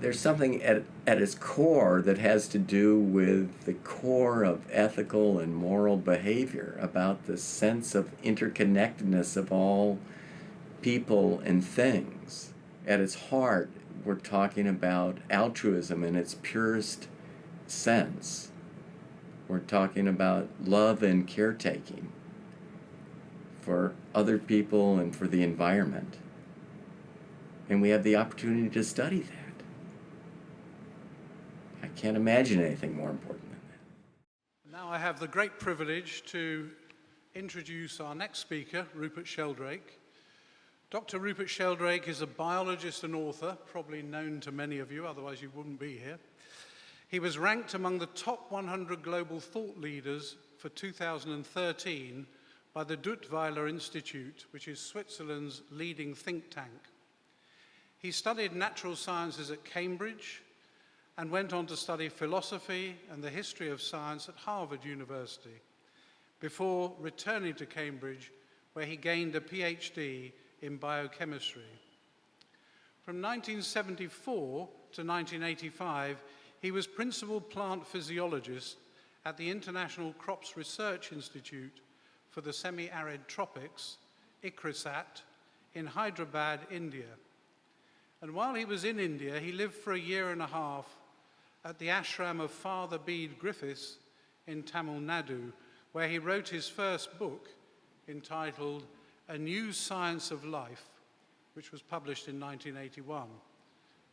there's something at its core that has to do with the core of ethical and moral behavior, about the sense of interconnectedness of all people and things. At its heart, we're talking about altruism in its purest sense. We're talking about love and caretaking for other people and for the environment. And we have the opportunity to study that. I can't imagine anything more important than that. Now I have the great privilege to introduce our next speaker, Rupert Sheldrake. Dr. Rupert Sheldrake is a biologist and author, probably known to many of you, otherwise you wouldn't be here. He was ranked among the top 100 global thought leaders for 2013 by the Duttweiler Institute, which is Switzerland's leading think tank. He studied natural sciences at Cambridge and went on to study philosophy and the history of science at Harvard University before returning to Cambridge, where he gained a PhD in biochemistry. From 1974 to 1985, he was principal plant physiologist at the International Crops Research Institute for the Semi-Arid Tropics, ICRISAT, in Hyderabad, India. And while he was in India, he lived for a year and a half at the ashram of Father Bede Griffiths in Tamil Nadu, where he wrote his first book entitled A New Science of Life, which was published in 1981.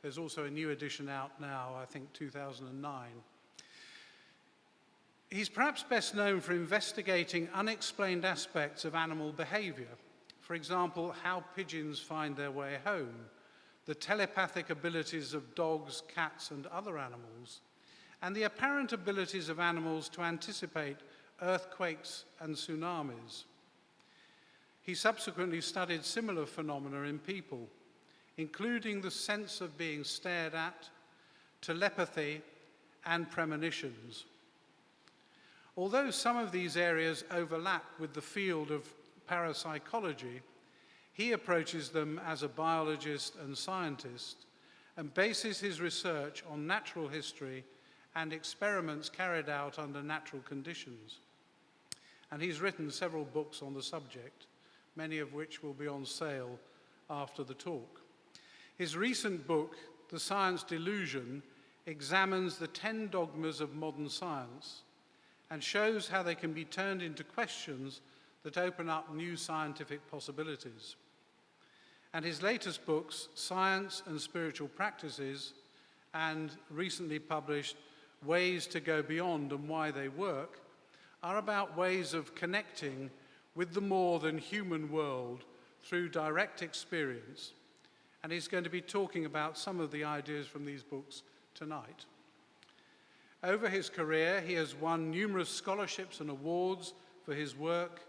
There's also a new edition out now, I think 2009. He's perhaps best known for investigating unexplained aspects of animal behavior. For example, how pigeons find their way home, the telepathic abilities of dogs, cats, and other animals, and the apparent abilities of animals to anticipate earthquakes and tsunamis. He subsequently studied similar phenomena in people, including the sense of being stared at, telepathy, and premonitions. Although some of these areas overlap with the field of parapsychology, he approaches them as a biologist and scientist and bases his research on natural history and experiments carried out under natural conditions. And he's written several books on the subject, many of which will be on sale after the talk. His recent book, The Science Delusion, examines the 10 dogmas of modern science and shows how they can be turned into questions that open up new scientific possibilities. And his latest books, Science and Spiritual Practices, and recently published Ways to Go Beyond and Why They Work, are about ways of connecting with the more than human world through direct experience. And he's going to be talking about some of the ideas from these books tonight. Over his career, he has won numerous scholarships and awards for his work,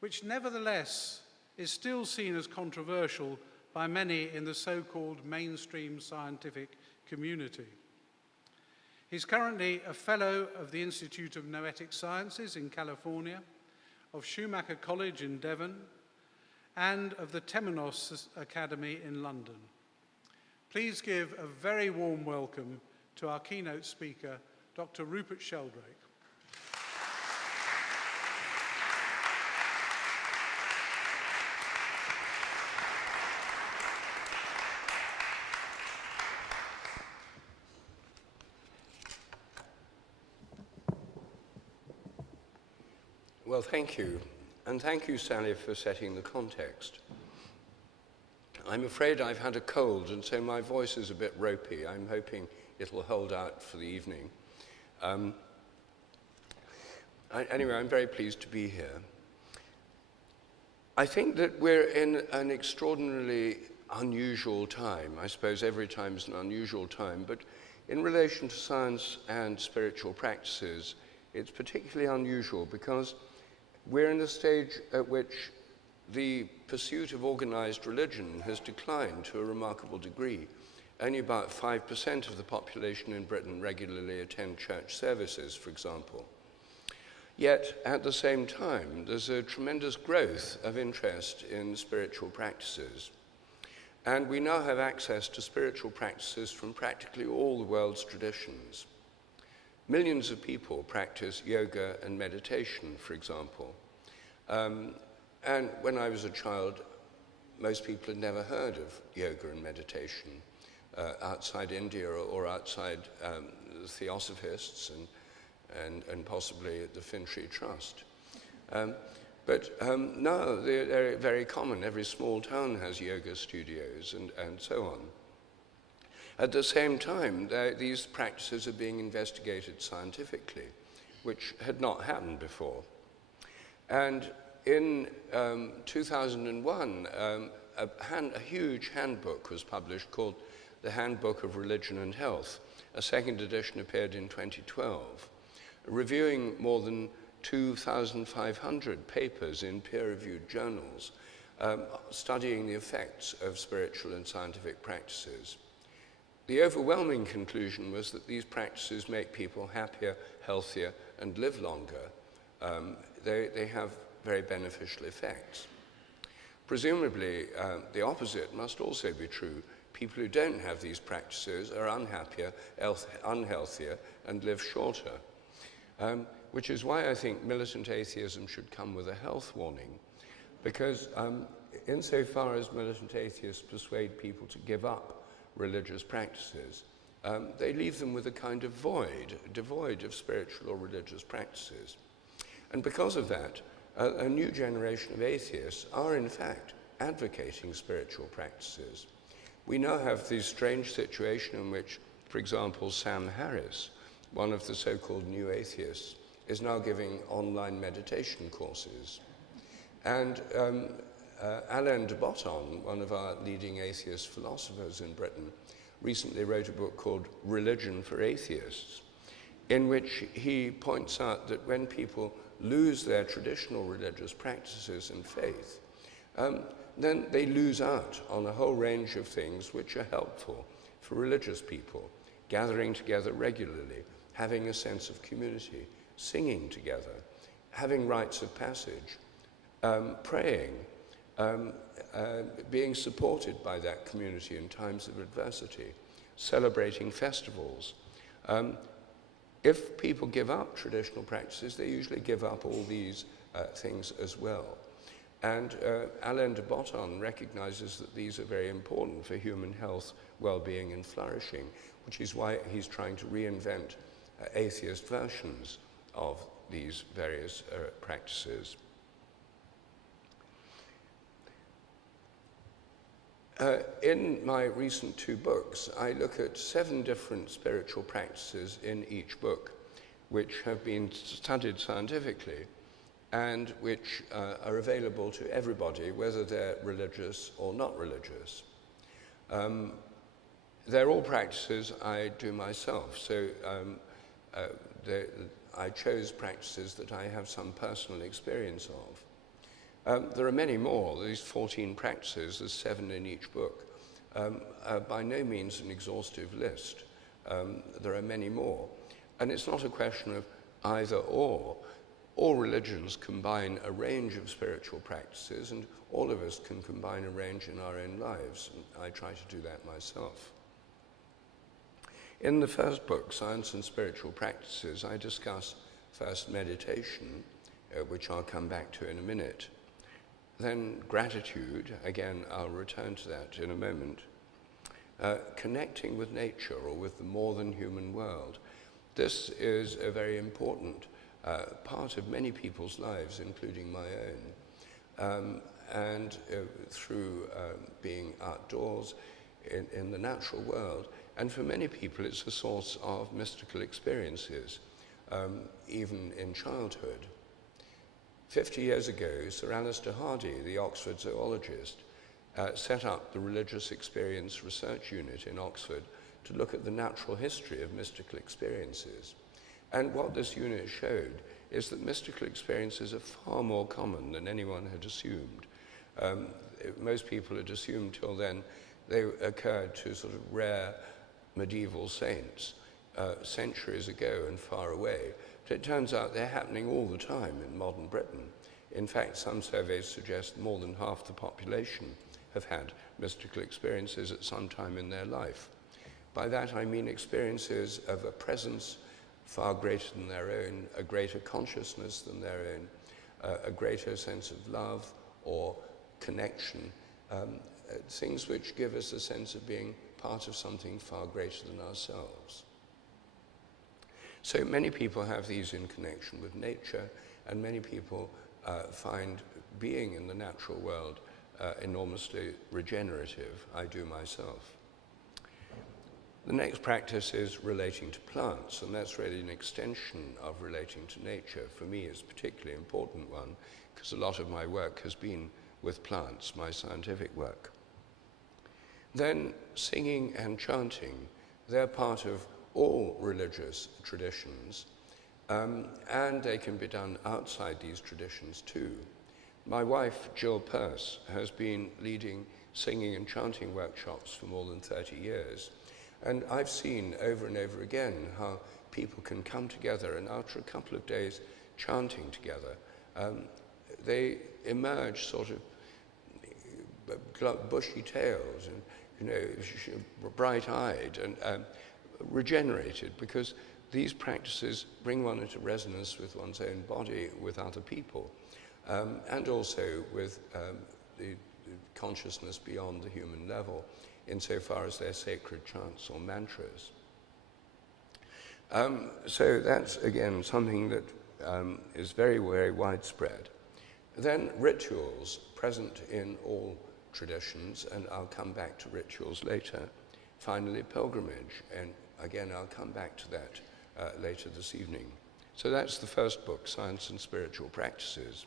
which nevertheless is still seen as controversial by many in the so-called mainstream scientific community. He's currently a fellow of the Institute of Noetic Sciences in California, of Schumacher College in Devon, and of the Temenos Academy in London. Please give a very warm welcome to our keynote speaker, Dr. Rupert Sheldrake. Well, thank you. And thank you, Sally, for setting the context. I'm afraid I've had a cold, and so my voice is a bit ropey. I'm hoping it'll hold out for the evening. Anyway, I'm very pleased to be here. I think that we're in an extraordinarily unusual time. I suppose every time is an unusual time, but in relation to science and spiritual practices, it's particularly unusual because we're in a stage at which the pursuit of organized religion has declined to a remarkable degree. Only about 5% of the population in Britain regularly attend church services, for example. Yet, at the same time, there's a tremendous growth of interest in spiritual practices. And we now have access to spiritual practices from practically all the world's traditions. Millions of people practice yoga and meditation, for example. And when I was a child, most people had never heard of yoga and meditation outside India or outside the Theosophists and possibly the Finchley Trust. But now they're very common. Every small town has yoga studios and so on. At the same time, these practices are being investigated scientifically, which had not happened before. And in 2001, a huge handbook was published called The Handbook of Religion and Health. A second edition appeared in 2012, reviewing more than 2,500 papers in peer-reviewed journals, studying the effects of spiritual and scientific practices. The overwhelming conclusion was that these practices make people happier, healthier, and live longer. They have very beneficial effects. Presumably, the opposite must also be true. People who don't have these practices are unhappier, unhealthier, and live shorter. Which is why I think militant atheism should come with a health warning, because insofar as militant atheists persuade people to give up religious practices, they leave them with a kind of devoid of spiritual or religious practices. And because of that, a new generation of atheists are in fact advocating spiritual practices. We now have this strange situation in which, for example, Sam Harris, one of the so-called new atheists, is now giving online meditation courses. And Alain de Botton, one of our leading atheist philosophers in Britain, recently wrote a book called Religion for Atheists, in which he points out that when people lose their traditional religious practices and faith, then they lose out on a whole range of things which are helpful for religious people, gathering together regularly, having a sense of community, singing together, having rites of passage, praying, being supported by that community in times of adversity, celebrating festivals. If people give up traditional practices, they usually give up all these things as well. And Alain de Botton recognizes that these are very important for human health, well-being, and flourishing, which is why he's trying to reinvent atheist versions of these various practices. In my recent 2 books, I look at 7 different spiritual practices in each book, which have been studied scientifically and which are available to everybody, whether they're religious or not religious. They're all practices I do myself, so I chose practices that I have some personal experience of. There are many more. These 14 practices, there's 7 in each book, are by no means an exhaustive list. There are many more. And it's not a question of either or. All religions combine a range of spiritual practices, and all of us can combine a range in our own lives. And I try to do that myself. In the first book, Science and Spiritual Practices, I discuss first meditation, which I'll come back to in a minute. Then gratitude, again, I'll return to that in a moment. Connecting with nature or with the more than human world. This is a very important part of many people's lives, including my own. And through being outdoors in the natural world. And for many people, it's a source of mystical experiences, even in childhood. 50 years ago, Sir Alister Hardy, the Oxford zoologist, set up the Religious Experience Research Unit in Oxford to look at the natural history of mystical experiences. And what this unit showed is that mystical experiences are far more common than anyone had assumed. Most people had assumed till then they occurred to sort of rare medieval saints centuries ago and far away. But it turns out they're happening all the time in modern Britain. In fact, some surveys suggest more than half the population have had mystical experiences at some time in their life. By that I mean experiences of a presence far greater than their own, a greater consciousness than their own, a greater sense of love or connection, things which give us a sense of being part of something far greater than ourselves. So many people have these in connection with nature, and many people find being in the natural world enormously regenerative. I do myself. The next practice is relating to plants, and that's really an extension of relating to nature. For me, it's a particularly important one, because a lot of my work has been with plants, my scientific work. Then singing and chanting, they're part of all religious traditions, and they can be done outside these traditions too. My wife, Jill Peirce, has been leading singing and chanting workshops for more than 30 years. And I've seen over and over again how people can come together, and after a couple of days chanting together, they emerge sort of bushy tails and, bright-eyed and regenerated, because these practices bring one into resonance with one's own body, with other people, and also with the consciousness beyond the human level, insofar as they're sacred chants or mantras. So that's, again, something that is very, very widespread. Then rituals, present in all traditions, and I'll come back to rituals later. Finally, pilgrimage, and again, I'll come back to that later this evening. So that's the first book, Science and Spiritual Practices.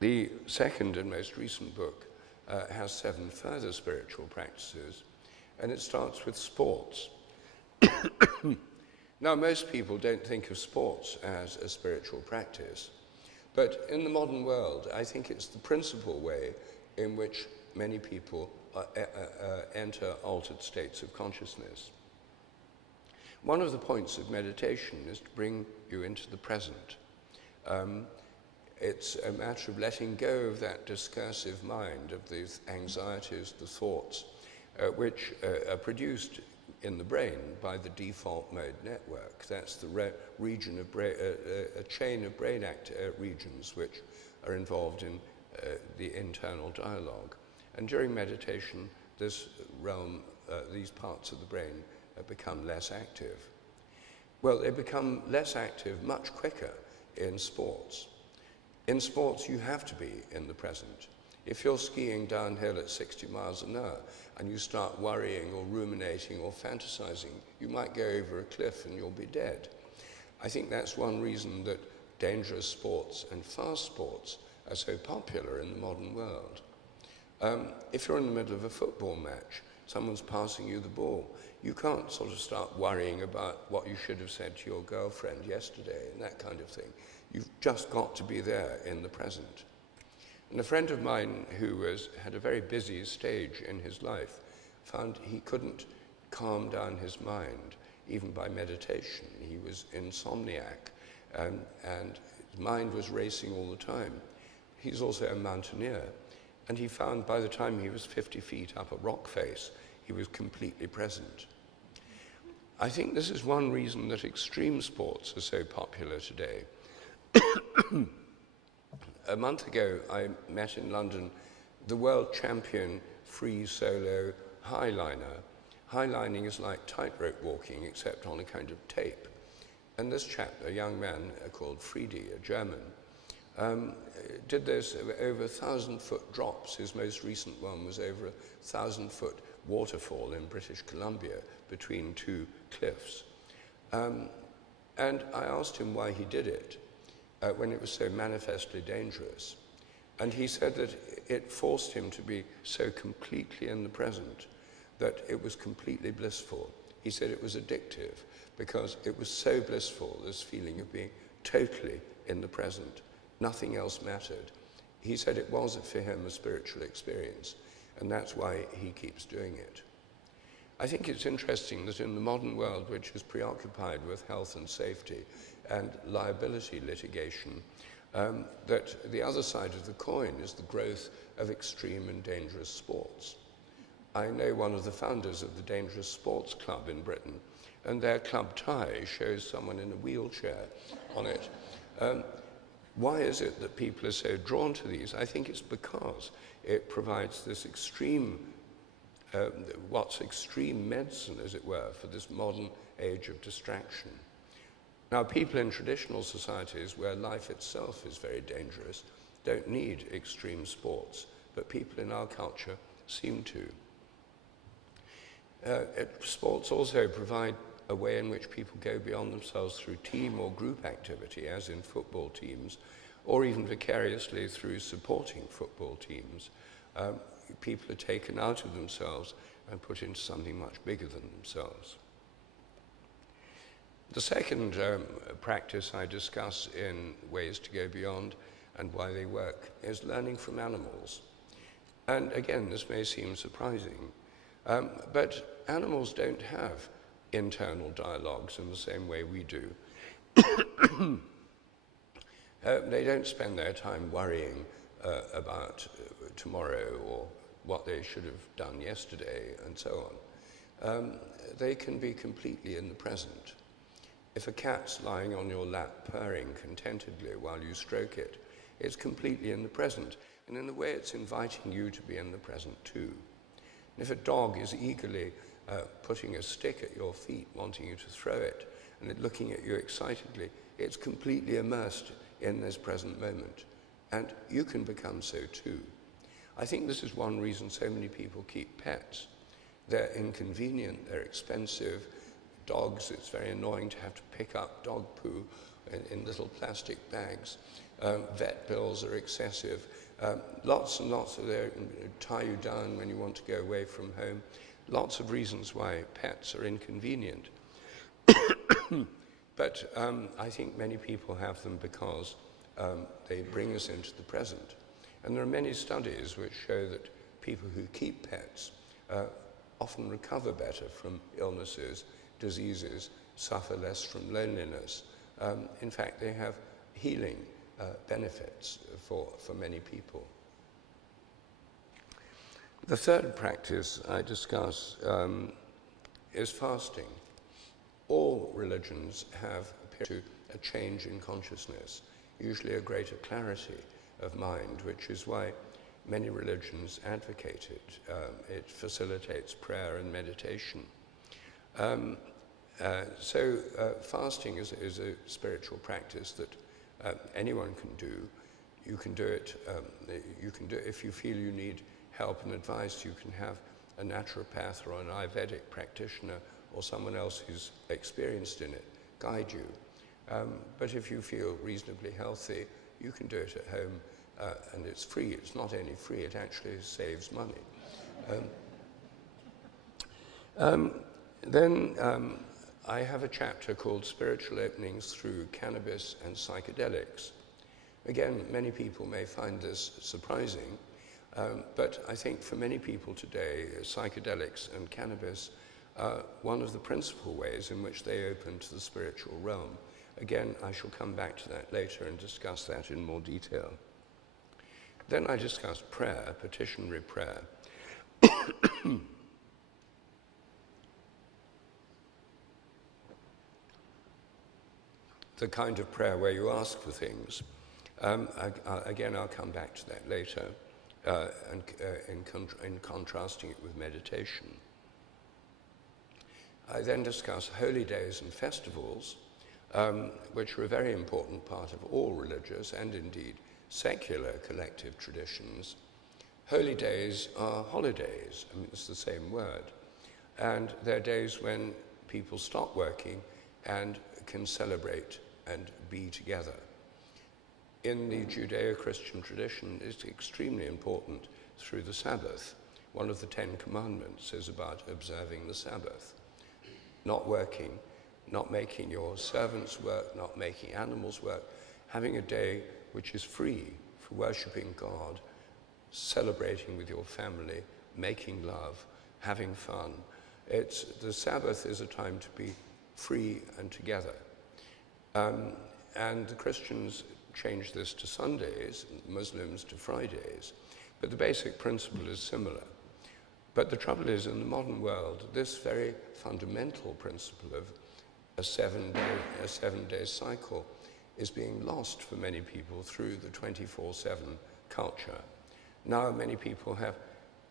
The second and most recent book has 7 further spiritual practices, and it starts with sports. Now, most people don't think of sports as a spiritual practice, but in the modern world, I think it's the principal way in which many people enter altered states of consciousness. One of the points of meditation is to bring you into the present. It's a matter of letting go of that discursive mind, of these anxieties, the thoughts, which are produced in the brain by the default mode network. That's the region of a chain of brain regions which are involved in the internal dialogue. And during meditation, this realm, these parts of the brain become less active. Well, they become less active much quicker in sports. In sports, you have to be in the present. If you're skiing downhill at 60 miles an hour and you start worrying or ruminating or fantasizing, you might go over a cliff and you'll be dead. I think that's one reason that dangerous sports and fast sports are so popular in the modern world. If you're in the middle of a football match, someone's passing you the ball, you can't sort of start worrying about what you should have said to your girlfriend yesterday and that kind of thing. You've just got to be there in the present. And a friend of mine who had a very busy stage in his life found he couldn't calm down his mind, even by meditation. He was insomniac, and his mind was racing all the time. He's also a mountaineer, and he found by the time he was 50 feet up a rock face, he was completely present. I think this is one reason that extreme sports are so popular today. A month ago, I met in London the world champion free solo highliner. Highlining is like tightrope walking, except on a kind of tape. And this chap, a young man called Friedi, a German, did this over 1,000-foot drops. His most recent one was over 1,000-foot waterfall in British Columbia between 2 cliffs. And I asked him why he did it when it was so manifestly dangerous. And he said that it forced him to be so completely in the present that it was completely blissful. He said it was addictive because it was so blissful, this feeling of being totally in the present. Nothing else mattered. He said it was for him a spiritual experience, and that's why he keeps doing it. I think it's interesting that in the modern world, which is preoccupied with health and safety and liability litigation, that the other side of the coin is the growth of extreme and dangerous sports. I know one of the founders of the Dangerous Sports Club in Britain, and their club tie shows someone in a wheelchair on it. Why is it that people are so drawn to these? I think it's because it provides this extreme, what's extreme medicine, as it were, for this modern age of distraction. Now, people in traditional societies where life itself is very dangerous don't need extreme sports, but people in our culture seem to. Sports also provide a way in which people go beyond themselves through team or group activity, as in football teams, or even vicariously through supporting football teams. People are taken out of themselves and put into something much bigger than themselves. The second practice I discuss in ways to go beyond and why they work is learning from animals. And again, this may seem surprising, but animals don't have internal dialogues in the same way we do. They don't spend their time worrying about tomorrow or what they should have done yesterday and so on. They can be completely in the present. If a cat's lying on your lap purring contentedly while you stroke it, it's completely in the present. And in a way, it's inviting you to be in the present too. And if a dog is eagerly putting a stick at your feet, wanting you to throw it, and it looking at you excitedly, it's completely immersed in this present moment. And you can become so too. I think this is one reason so many people keep pets. They're inconvenient, they're expensive. Dogs, it's very annoying to have to pick up dog poo in little plastic bags. Vet bills are excessive. Lots and lots of they tie you down when you want to go away from home. Lots of reasons why pets are inconvenient. But I think many people have them because they bring us into the present. And there are many studies which show that people who keep pets often recover better from illnesses, diseases, suffer less from loneliness. In fact, they have healing benefits for many people. The third practice I discuss is fasting. All religions have appeared to a change in consciousness, usually a greater clarity of mind, which is why many religions advocate it. It facilitates prayer and meditation. So fasting is a spiritual practice that anyone can do. You can do it. If you feel you need help and advice, you can have a naturopath or an Ayurvedic practitioner or someone else who's experienced in it guide you. But if you feel reasonably healthy, you can do it at home, and it's free. It's not only free; it actually saves money. I have a chapter called Spiritual Openings Through Cannabis and Psychedelics. Again, many people may find this surprising, but I think for many people today, psychedelics and cannabis are one of the principal ways in which they open to the spiritual realm. Again, I shall come back to that later and discuss that in more detail. Then I discuss prayer, petitionary prayer. The kind of prayer where you ask for things. Again, I'll come back to that later, in contrasting it with meditation. I then discuss holy days and festivals, which are a very important part of all religious and indeed secular collective traditions. Holy days are holidays. I mean, it's the same word. And they're days when people stop working and can celebrate and be together. In the Judeo-Christian tradition, it's extremely important through the Sabbath. One of the 10 Commandments is about observing the Sabbath. Not working, not making your servants work, not making animals work, having a day which is free for worshipping God, celebrating with your family, making love, having fun. The Sabbath is a time to be free and together. And the Christians changed this to Sundays, Muslims to Fridays, but the basic principle is similar. But the trouble is, in the modern world, this very fundamental principle of a seven-day cycle is being lost for many people through the 24/7 culture. Now many people have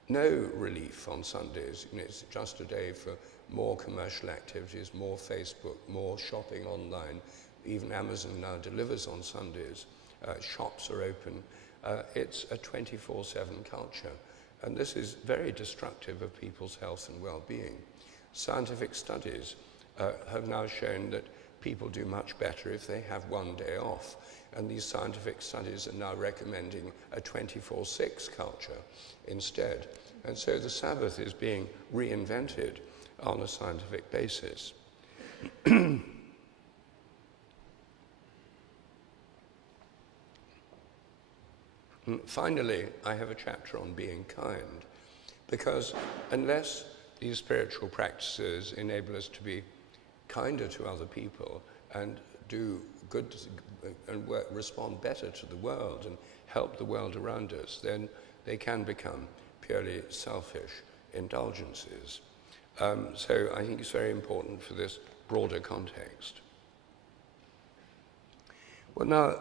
no relief on Sundays. It's just a day for more commercial activities, more Facebook, more shopping online. Even Amazon now delivers on Sundays. Shops are open. It's a 24/7 culture. And this is very destructive of people's health and well-being. Scientific studies have now shown that people do much better if they have one day off. And these scientific studies are now recommending a 24/6 culture instead. And so the Sabbath is being reinvented on a scientific basis. Finally, I have a chapter on being kind, because unless these spiritual practices enable us to be kinder to other people and do good and respond better to the world and help the world around us, then they can become purely selfish indulgences. So I think it's very important for this broader context. Well, now,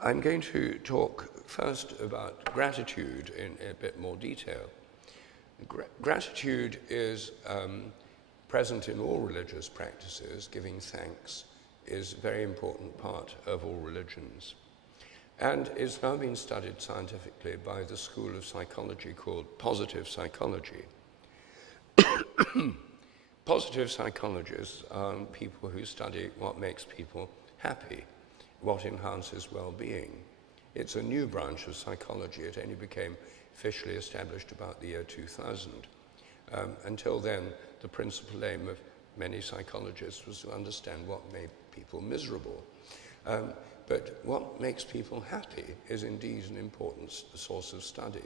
I'm going to talk first about gratitude in a bit more detail. Gratitude is present in all religious practices. Giving thanks is a very important part of all religions. And it's now being studied scientifically by the school of psychology called positive psychology. Positive psychologists are people who study what makes people happy, what enhances well-being. It's a new branch of psychology. It only became officially established about the year 2000. Until then, the principal aim of many psychologists was to understand what made people miserable. But what makes people happy is indeed an important source of study.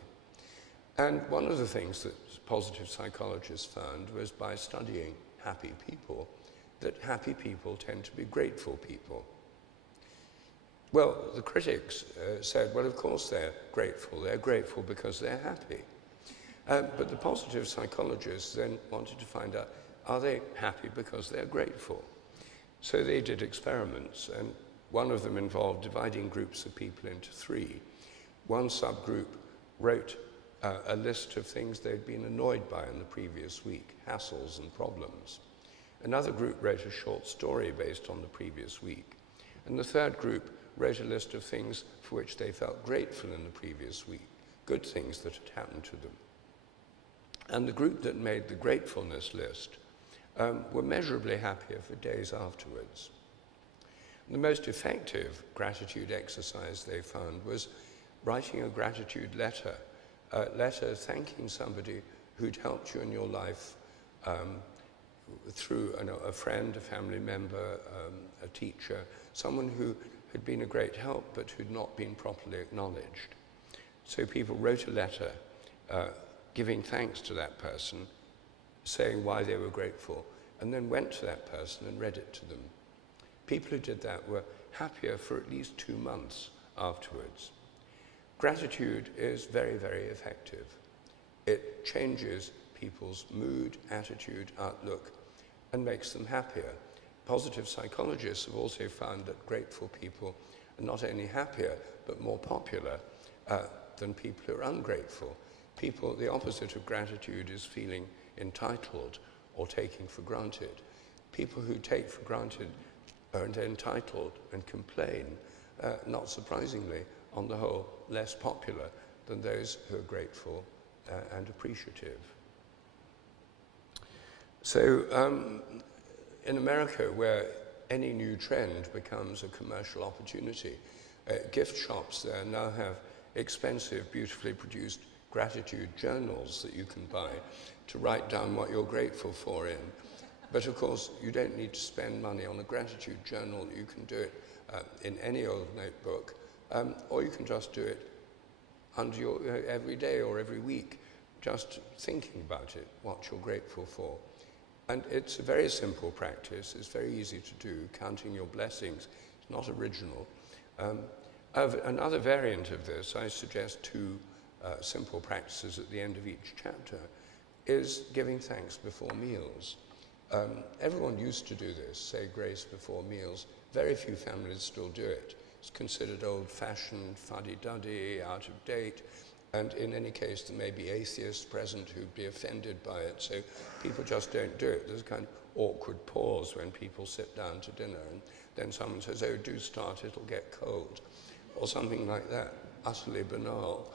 And one of the things that positive psychologists found was by studying happy people, that happy people tend to be grateful people. Well, the critics said, well, of course they're grateful. They're grateful because they're happy. But the positive psychologists then wanted to find out, are they happy because they're grateful? So they did experiments, and one of them involved dividing groups of people into three. One subgroup wrote a list of things they'd been annoyed by in the previous week, hassles and problems. Another group wrote a short story based on the previous week. And the third group wrote a list of things for which they felt grateful in the previous week, good things that had happened to them. And the group that made the gratefulness list were measurably happier for days afterwards. The most effective gratitude exercise they found was writing a gratitude letter, a letter thanking somebody who'd helped you in your life through a friend, a family member, a teacher, someone who had been a great help but who'd not been properly acknowledged. So people wrote a letter giving thanks to that person, saying why they were grateful, and then went to that person and read it to them. People who did that were happier for at least 2 months afterwards. Gratitude is very, very effective. It changes people's mood, attitude, outlook, and makes them happier. Positive psychologists have also found that grateful people are not only happier, but more popular than people who are ungrateful. People, the opposite of gratitude is feeling entitled or taking for granted. People who take for granted are entitled and complain, not surprisingly, on the whole, less popular than those who are grateful and appreciative. So in America, where any new trend becomes a commercial opportunity, gift shops there now have expensive, beautifully produced gratitude journals that you can buy to write down what you're grateful for in. But of course, you don't need to spend money on a gratitude journal. You can do it in any old notebook, or you can just do it under your, every day or every week, just thinking about it, what you're grateful for. And it's a very simple practice. It's very easy to do. Counting your blessings is not original. Another variant of this, I suggest two simple practices at the end of each chapter, is giving thanks before meals. Everyone used to do this, say grace before meals. Very few families still do it. It's considered old-fashioned, fuddy-duddy, out of date, and in any case there may be atheists present who'd be offended by it, so people just don't do it. There's a kind of awkward pause when people sit down to dinner, and then someone says, oh, do start, it'll get cold, or something like that, utterly banal.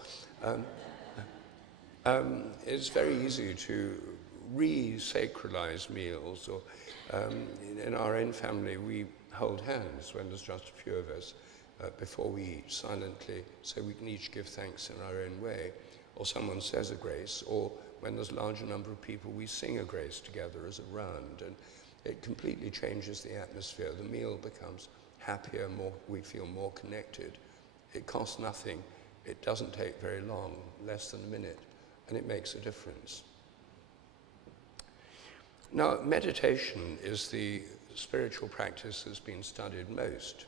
It's very easy to re-sacralize meals, or in our own family we hold hands when there's just a few of us before we eat silently, so we can each give thanks in our own way, or someone says a grace, or when there's a larger number of people we sing a grace together as a round, and it completely changes the atmosphere. The meal becomes happier, we feel more connected. It costs nothing, it doesn't take very long, less than a minute, and it makes a difference. Now, meditation is the spiritual practice that's been studied most.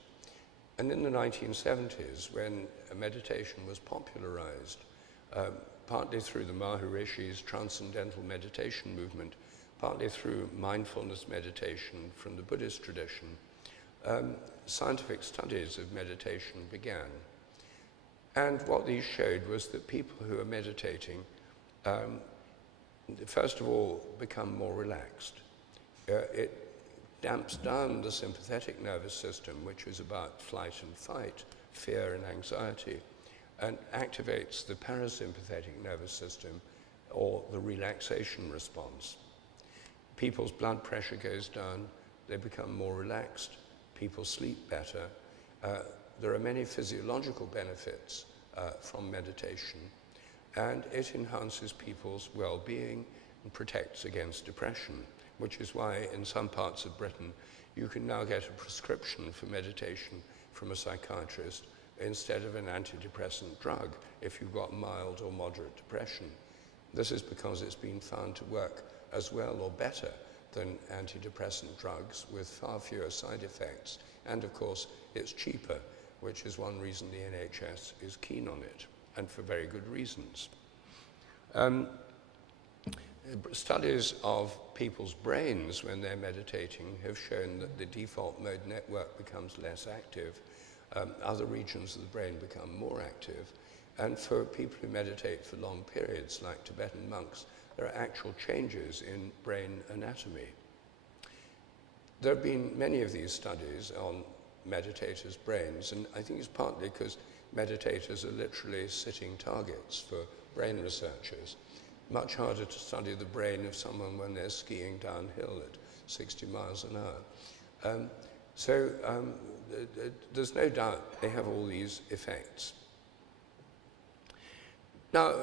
And in the 1970s, when meditation was popularized, partly through the Maharishi's transcendental meditation movement, partly through mindfulness meditation from the Buddhist tradition, scientific studies of meditation began. And what these showed was that people who are meditating, first of all, become more relaxed. It damps down the sympathetic nervous system, which is about flight and fight, fear and anxiety, and activates the parasympathetic nervous system, or the relaxation response. People's blood pressure goes down, they become more relaxed, people sleep better. There are many physiological benefits from meditation, and it enhances people's well-being and protects against depression, which is why in some parts of Britain you can now get a prescription for meditation from a psychiatrist instead of an antidepressant drug if you've got mild or moderate depression. This is because it's been found to work as well or better than antidepressant drugs with far fewer side effects, and of course it's cheaper, which is one reason the NHS is keen on it, and for very good reasons. Studies of people's brains when they're meditating have shown that the default mode network becomes less active, other regions of the brain become more active, and for people who meditate for long periods, like Tibetan monks, there are actual changes in brain anatomy. There have been many of these studies on meditators' brains, and I think it's partly because meditators are literally sitting targets for brain researchers. Much harder to study the brain of someone when they're skiing downhill at 60 miles an hour. There's no doubt they have all these effects. Now,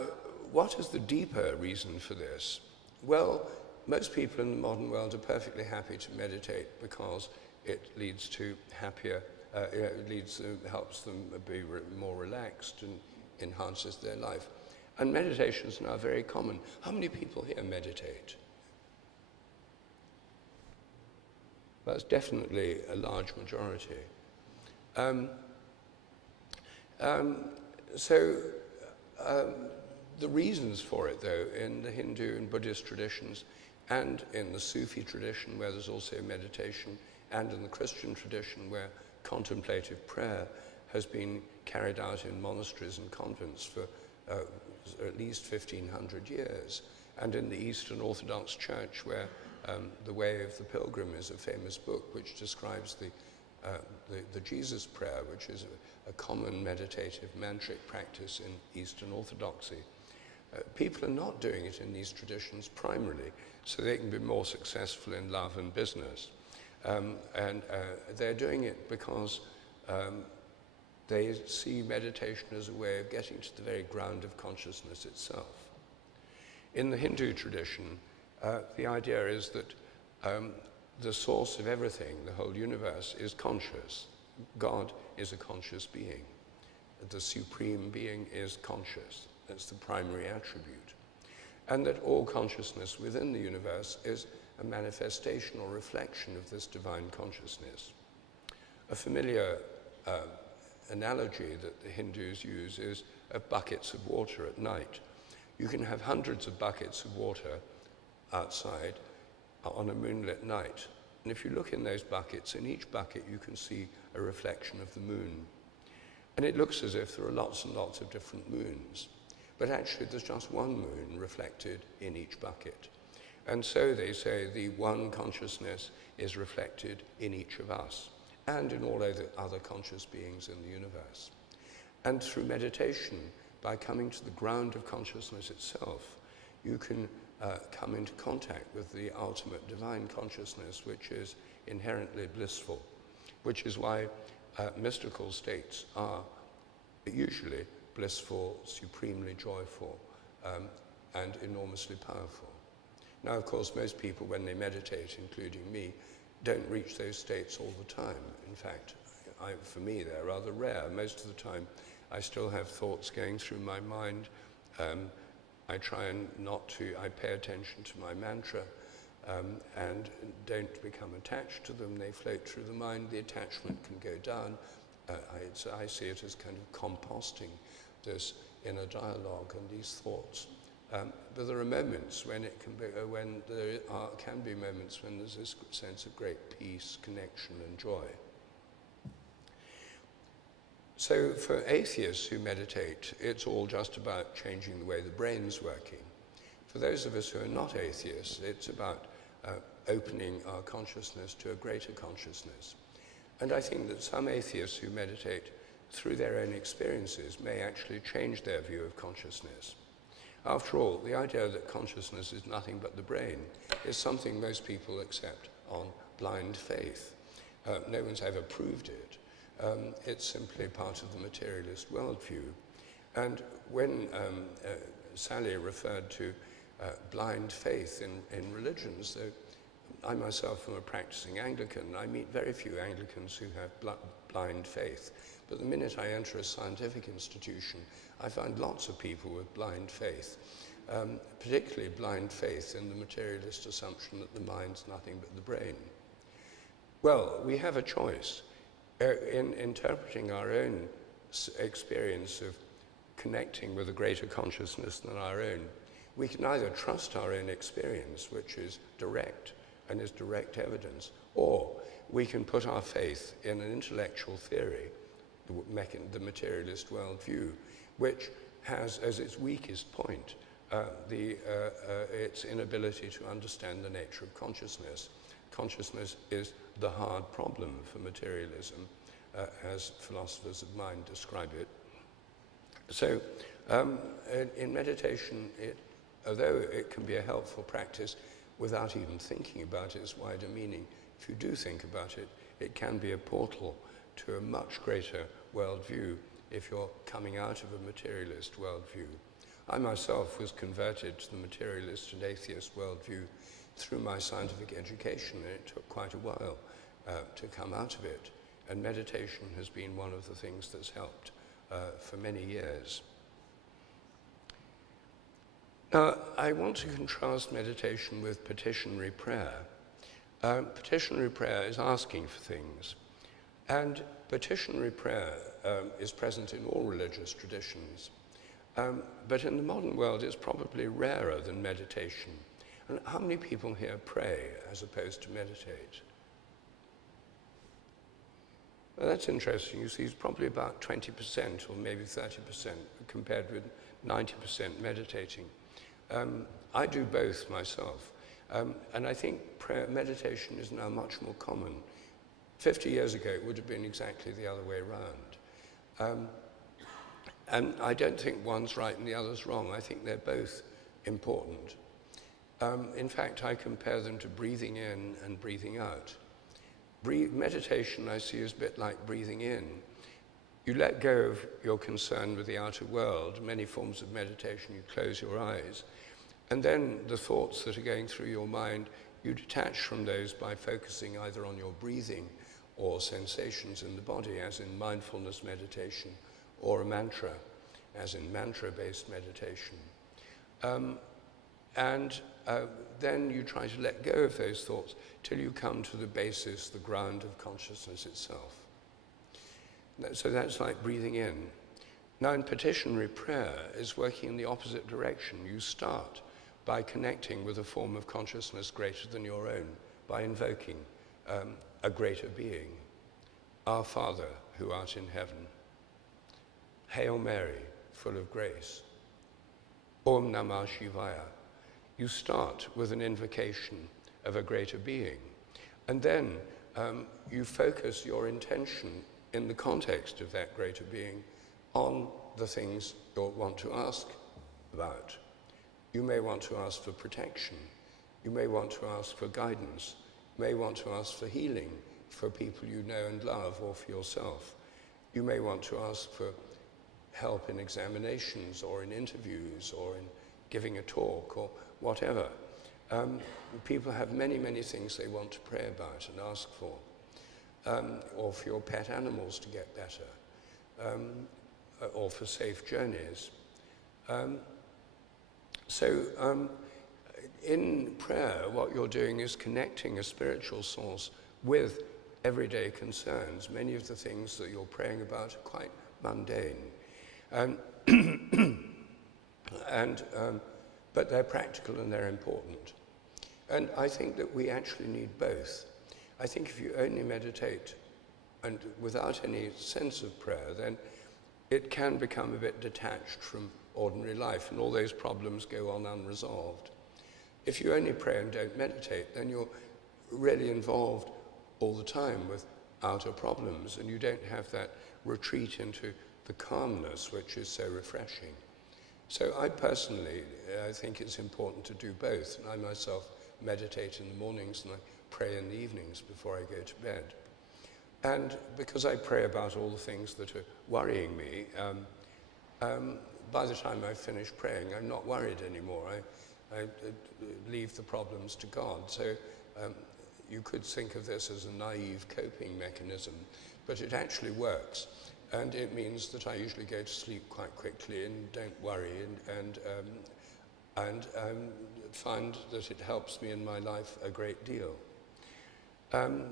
what is the deeper reason for this? Well, most people in the modern world are perfectly happy to meditate because it leads to happier, helps them be more relaxed and enhances their life. And meditation is now very common. How many people here meditate? That's definitely a large majority. The reasons for it, though, in the Hindu and Buddhist traditions, and in the Sufi tradition, where there's also meditation, and in the Christian tradition, where contemplative prayer has been carried out in monasteries and convents for at least 1,500 years, and in the Eastern Orthodox Church, where The Way of the Pilgrim is a famous book which describes the Jesus prayer, which is a common meditative mantric practice in Eastern Orthodoxy. People are not doing it in these traditions primarily, so they can be more successful in love and business. They're doing it because they see meditation as a way of getting to the very ground of consciousness itself. In the Hindu tradition, the idea is that the source of everything, the whole universe, is conscious. God is a conscious being. The supreme being is conscious. That's the primary attribute. And that all consciousness within the universe is a manifestation or reflection of this divine consciousness. A familiar analogy that the Hindus use is of buckets of water at night. You can have hundreds of buckets of water outside on a moonlit night. And if you look in those buckets, in each bucket you can see a reflection of the moon. And it looks as if there are lots and lots of different moons. But actually there's just one moon reflected in each bucket. And so they say the one consciousness is reflected in each of us and in all other conscious beings in the universe. And through meditation, by coming to the ground of consciousness itself, you can come into contact with the ultimate divine consciousness, which is inherently blissful, which is why mystical states are usually blissful, supremely joyful, and enormously powerful. Now, of course, most people, when they meditate, including me, don't reach those states all the time. In fact, for me, they're rather rare. Most of the time, I still have thoughts going through my mind. I try and I pay attention to my mantra and don't become attached to them. They float through the mind. The attachment can go down. I see it as kind of composting this inner dialogue and these thoughts. But there are moments when there can be moments when there's this sense of great peace, connection, and joy. So for atheists who meditate, it's all just about changing the way the brain's working. For those of us who are not atheists, it's about opening our consciousness to a greater consciousness. And I think that some atheists who meditate through their own experiences may actually change their view of consciousness. After all, the idea that consciousness is nothing but the brain is something most people accept on blind faith. No one's ever proved it. It's simply part of the materialist worldview. And when Sally referred to blind faith in religions, I myself am a practicing Anglican. I meet very few Anglicans who have blind faith. But the minute I enter a scientific institution, I find lots of people with blind faith, particularly blind faith in the materialist assumption that the mind's nothing but the brain. Well, we have a choice. In interpreting our own experience of connecting with a greater consciousness than our own, we can either trust our own experience, which is direct and is direct evidence, or we can put our faith in an intellectual theory, the materialist worldview, which has as its weakest point its inability to understand the nature of consciousness. Consciousness is the hard problem for materialism, as philosophers of mind describe it. So in meditation, although it can be a helpful practice without even thinking about its wider meaning, if you do think about it, it can be a portal to a much greater worldview if you're coming out of a materialist worldview. I myself was converted to the materialist and atheist worldview through my scientific education, and it took quite a while to come out of it. And meditation has been one of the things that's helped for many years. Now, I want to contrast meditation with petitionary prayer. Petitionary prayer is asking for things, and petitionary prayer is present in all religious traditions. But in the modern world, it's probably rarer than meditation. And how many people here pray as opposed to meditate? Well, that's interesting. You see, it's probably about 20% or maybe 30% compared with 90% meditating. I do both myself. And I think meditation is now much more common. 50 years ago, it would have been exactly the other way around. And I don't think one's right and the other's wrong. I think they're both important. In fact, I compare them to breathing in and breathing out. Meditation, I see, is a bit like breathing in. You let go of your concern with the outer world. Many forms of meditation, you close your eyes. And then the thoughts that are going through your mind, you detach from those by focusing either on your breathing or sensations in the body, as in mindfulness meditation, or a mantra, as in mantra-based meditation. Then you try to let go of those thoughts till you come to the basis, the ground of consciousness itself. So that's like breathing in. Now in petitionary prayer is working in the opposite direction. You start by connecting with a form of consciousness greater than your own, by invoking a greater being. Our Father, who art in heaven. Hail Mary, full of grace. Om Namah Shivaya. You start with an invocation of a greater being. And then you focus your intention in the context of that greater being on the things you want to ask about. You may want to ask for protection. You may want to ask for guidance. You may want to ask for healing for people you know and love, or for yourself. You may want to ask for help in examinations or in interviews or in giving a talk or whatever. People have many, many things they want to pray about and ask for, or for your pet animals to get better, or for safe journeys. In prayer, what you're doing is connecting a spiritual source with everyday concerns. Many of the things that you're praying about are quite mundane. But they're practical and they're important. And I think that we actually need both. I think if you only meditate and without any sense of prayer, then it can become a bit detached from ordinary life, and all those problems go on unresolved. If you only pray and don't meditate, then you're really involved all the time with outer problems, and you don't have that retreat into the calmness which is so refreshing. So I personally, I think it's important to do both. And I myself meditate in the mornings and I pray in the evenings before I go to bed. And because I pray about all the things that are worrying me, by the time I finish praying, I'm not worried anymore. I leave the problems to God. So you could think of this as a naive coping mechanism, but it actually works. And it means that I usually go to sleep quite quickly and don't worry, and find that it helps me in my life a great deal.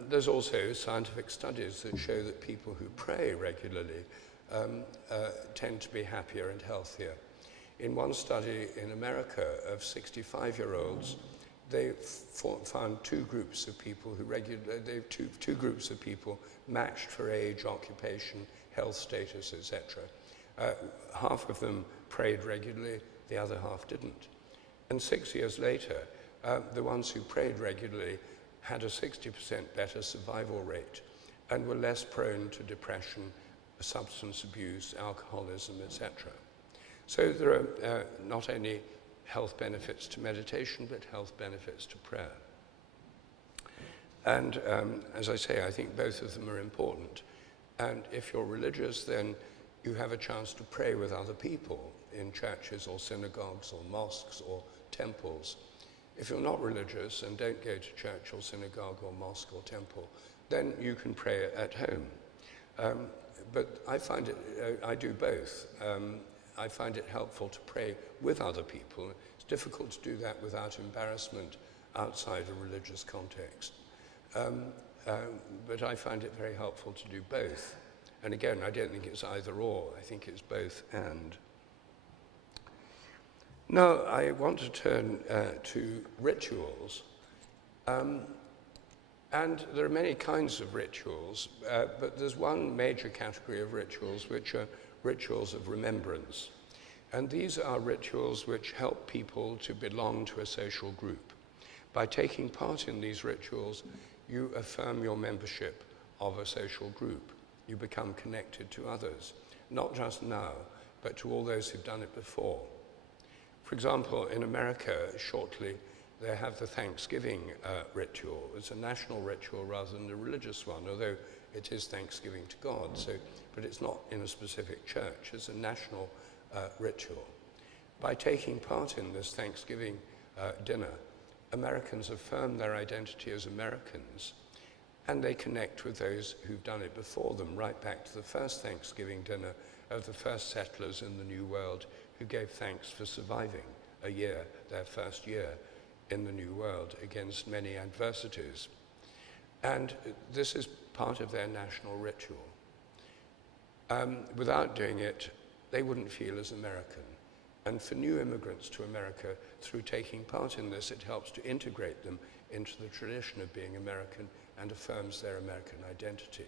There's also scientific studies that show that people who pray regularly tend to be happier and healthier. In one study in America of 65-year-olds, they found two groups of people who two groups of people matched for age, occupation, health status, etc. Half of them prayed regularly, the other half didn't. And 6 years later, the ones who prayed regularly had a 60% better survival rate and were less prone to depression, substance abuse, alcoholism, etc. So there are not only health benefits to meditation, but health benefits to prayer. And as I say, I think both of them are important. And if you're religious, then you have a chance to pray with other people in churches or synagogues or mosques or temples. If you're not religious and don't go to church or synagogue or mosque or temple, then you can pray at home. But I find it, I do both. I find it helpful to pray with other people. It's difficult to do that without embarrassment outside a religious context. But I find it very helpful to do both. And again, I don't think it's either or. I think it's both and. Now, I want to turn to rituals. And there are many kinds of rituals, but there's one major category of rituals, which are rituals of remembrance. And these are rituals which help people to belong to a social group. By taking part in these rituals, you affirm your membership of a social group. You become connected to others, not just now, but to all those who've done it before. For example, in America, shortly, they have the Thanksgiving ritual. It's a national ritual rather than a religious one, although it is Thanksgiving to God, but it's not in a specific church. It's a national ritual. By taking part in this Thanksgiving dinner, Americans affirm their identity as Americans, and they connect with those who've done it before them, right back to the first Thanksgiving dinner of the first settlers in the New World who gave thanks for surviving a year, their first year in the New World, against many adversities. And this is part of their national ritual. Without doing it, they wouldn't feel as American. And for new immigrants to America, through taking part in this, it helps to integrate them into the tradition of being American and affirms their American identity.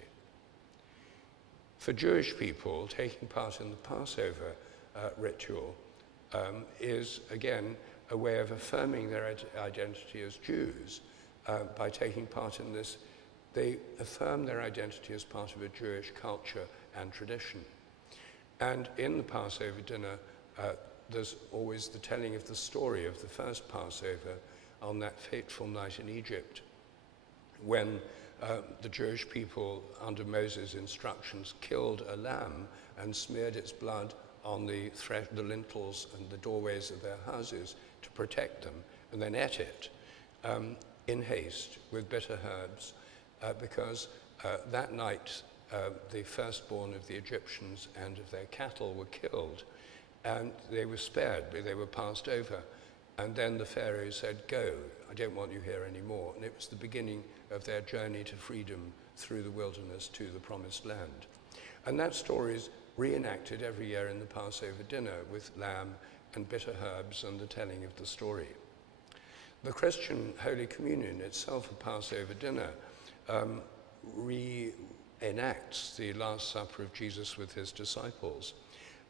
For Jewish people, taking part in the Passover ritual is, again, a way of affirming their identity as Jews. By taking part in this, they affirm their identity as part of a Jewish culture and tradition. And in the Passover dinner, there's always the telling of the story of the first Passover on that fateful night in Egypt, when the Jewish people, under Moses' instructions, killed a lamb and smeared its blood on the lintels and the doorways of their houses to protect them, and then ate it in haste with bitter herbs, because that night the firstborn of the Egyptians and of their cattle were killed, and they were spared, but they were passed over. And then the Pharaoh said, "Go, I don't want you here anymore." And it was the beginning of their journey to freedom through the wilderness to the Promised Land. And that story is reenacted every year in the Passover dinner with lamb and bitter herbs and the telling of the story. The Christian Holy Communion, itself a Passover dinner, reenacts the Last Supper of Jesus with his disciples.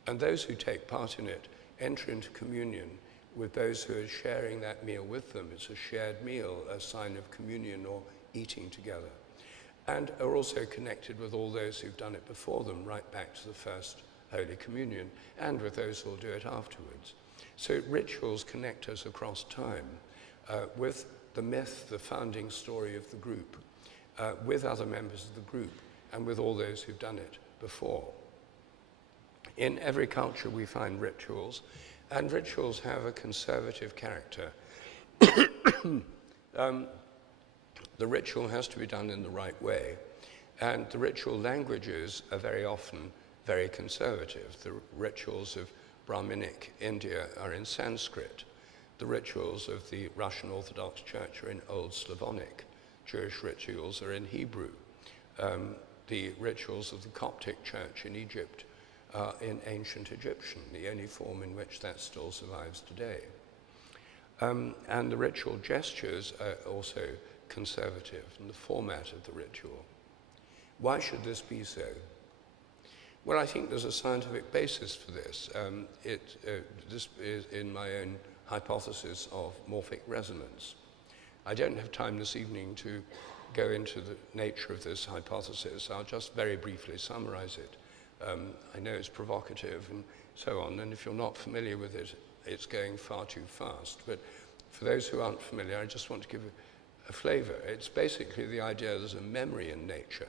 And those who take part in it enter into communion with those who are sharing that meal with them. It's a shared meal, a sign of communion or eating together. And are also connected with all those who've done it before them, right back to the first Holy Communion, and with those who will do it afterwards. So rituals connect us across time with the myth, the founding story of the group, with other members of the group, and with all those who've done it before. In every culture we find rituals, and rituals have a conservative character. The ritual has to be done in the right way, and the ritual languages are very often very conservative. The rituals of Brahminic India are in Sanskrit. The rituals of the Russian Orthodox Church are in Old Slavonic. Jewish rituals are in Hebrew. The rituals of the Coptic Church in Egypt are in ancient Egyptian, the only form in which that still survives today. And the ritual gestures are also conservative in the format of the ritual. Why should this be so? Well, I think there's a scientific basis for this. This is in my own hypothesis of morphic resonance. I don't have time this evening to go into the nature of this hypothesis. I'll just very briefly summarize it. I know it's provocative and so on, and if you're not familiar with it, it's going far too fast. But for those who aren't familiar, I just want to give a flavor. It's basically the idea there's a memory in nature.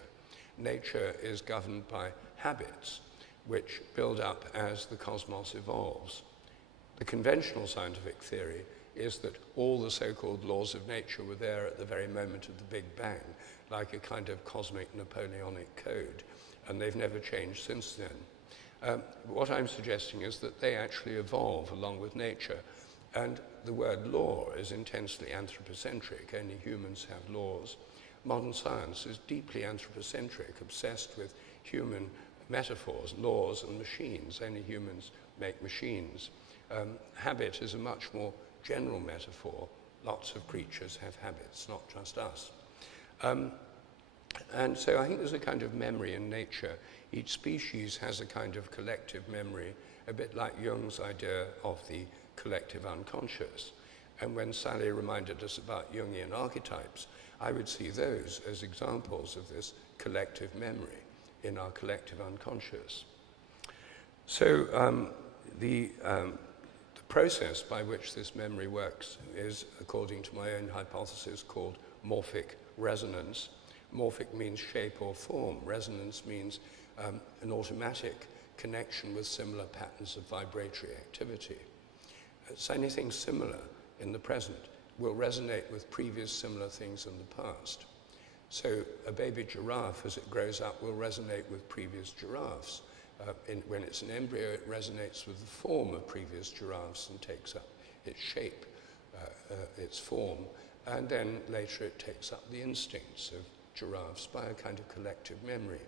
Nature is governed by habits, which build up as the cosmos evolves. The conventional scientific theory is that all the so-called laws of nature were there at the very moment of the Big Bang, like a kind of cosmic Napoleonic code, and they've never changed since then. What I'm suggesting is that they actually evolve along with nature, and the word law is intensely anthropocentric. Only humans have laws. Modern science is deeply anthropocentric, obsessed with human metaphors, laws and machines. Only humans make machines. Habit is a much more general metaphor. Lots of creatures have habits, not just us. And so I think there's a kind of memory in nature. Each species has a kind of collective memory, a bit like Jung's idea of the collective unconscious. And when Sally reminded us about Jungian archetypes, I would see those as examples of this collective memory in our collective unconscious. So the process by which this memory works is, according to my own hypothesis, called morphic resonance. Morphic means shape or form. Resonance means an automatic connection with similar patterns of vibratory activity. So anything similar in the present will resonate with previous similar things in the past. So a baby giraffe, as it grows up, will resonate with previous giraffes. When it's an embryo, it resonates with the form of previous giraffes and takes up its shape, its form, and then later it takes up the instincts of giraffes by a kind of collective memory.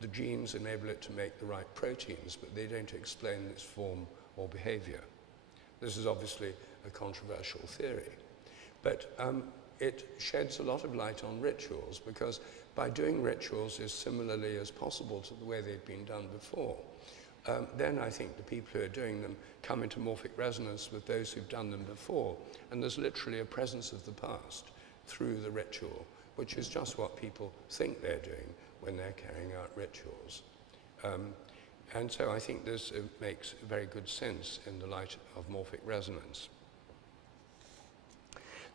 The genes enable it to make the right proteins, but they don't explain its form or behavior. This is obviously a controversial theory, but it sheds a lot of light on rituals, because by doing rituals as similarly as possible to the way they'd been done before, then I think the people who are doing them come into morphic resonance with those who've done them before, and there's literally a presence of the past through the ritual, which is just what people think they're doing when they're carrying out rituals. And so I think this makes very good sense in the light of morphic resonance.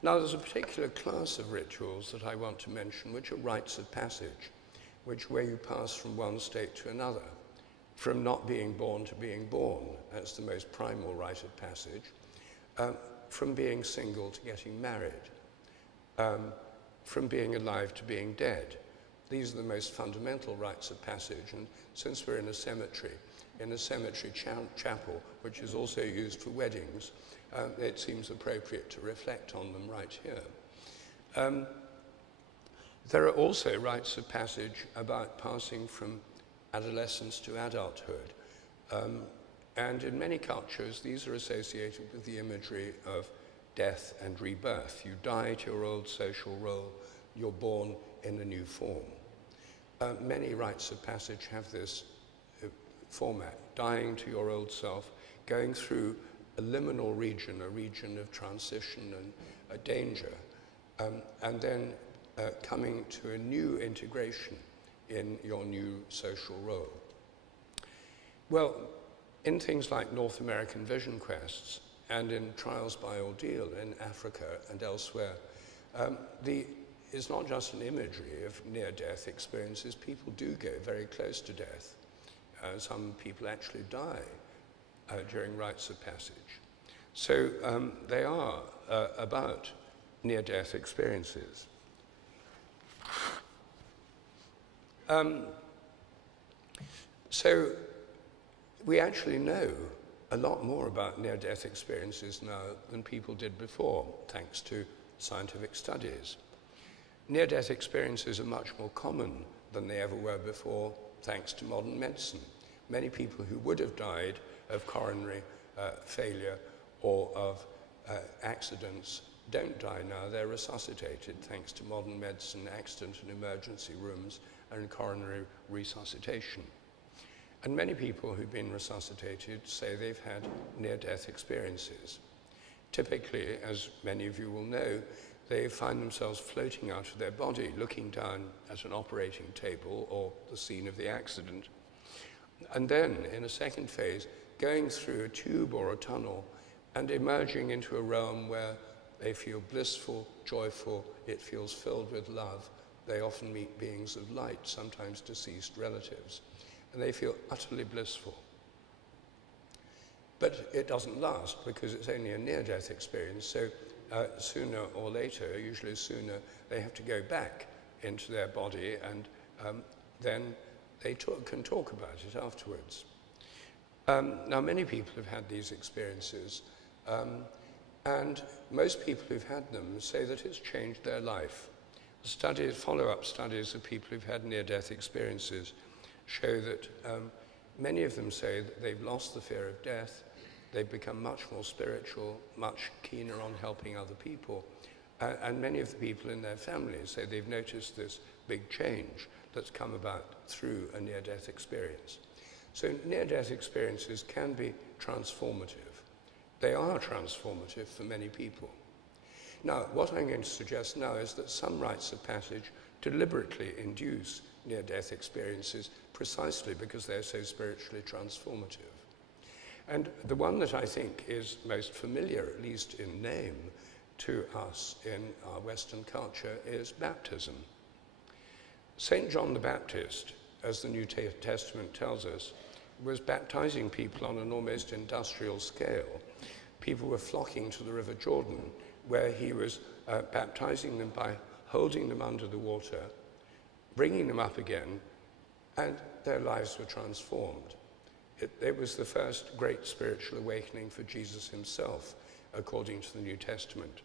Now, there's a particular class of rituals that I want to mention, which are rites of passage, where you pass from one state to another, from not being born to being born. That's the most primal rite of passage. From being single to getting married. From being alive to being dead. These are the most fundamental rites of passage, and since we're in a cemetery chapel, which is also used for weddings, it seems appropriate to reflect on them right here. There are also rites of passage about passing from adolescence to adulthood. And in many cultures, these are associated with the imagery of death and rebirth. You die to your old social role, you're born in a new form. Many rites of passage have this format, dying to your old self, going through a liminal region, a region of transition and a danger, and then coming to a new integration in your new social role. Well, in things like North American vision quests and in trials by ordeal in Africa and elsewhere, it's not just an imagery of near-death experiences. People do go very close to death. Some people actually die during rites of passage. So they are about near-death experiences. So we actually know a lot more about near-death experiences now than people did before, thanks to scientific studies. Near-death experiences are much more common than they ever were before, thanks to modern medicine. Many people who would have died of coronary failure or of accidents don't die now. They're resuscitated thanks to modern medicine, accident and emergency rooms, and coronary resuscitation. And many people who've been resuscitated say they've had near-death experiences. Typically, as many of you will know, they find themselves floating out of their body, looking down at an operating table or the scene of the accident. And then, in a second phase, going through a tube or a tunnel and emerging into a realm where they feel blissful, joyful, it feels filled with love. They often meet beings of light, sometimes deceased relatives, and they feel utterly blissful. But it doesn't last because it's only a near-death experience, so sooner or later, usually sooner, they have to go back into their body, and then they can talk about it afterwards. Now, many people have had these experiences, and most people who've had them say that it's changed their life. Studies, follow-up studies of people who've had near-death experiences show that many of them say that they've lost the fear of death, they've become much more spiritual, much keener on helping other people, and many of the people in their families say they've noticed this big change that's come about through a near-death experience. So near-death experiences can be transformative. They are transformative for many people. Now, what I'm going to suggest now is that some rites of passage deliberately induce near-death experiences precisely because they're so spiritually transformative. And the one that I think is most familiar, at least in name, to us in our Western culture is baptism. St. John the Baptist, as the New Testament tells us, was baptizing people on an almost industrial scale. People were flocking to the River Jordan, where he was baptizing them by holding them under the water, bringing them up again, and their lives were transformed. It was the first great spiritual awakening for Jesus himself, according to the New Testament.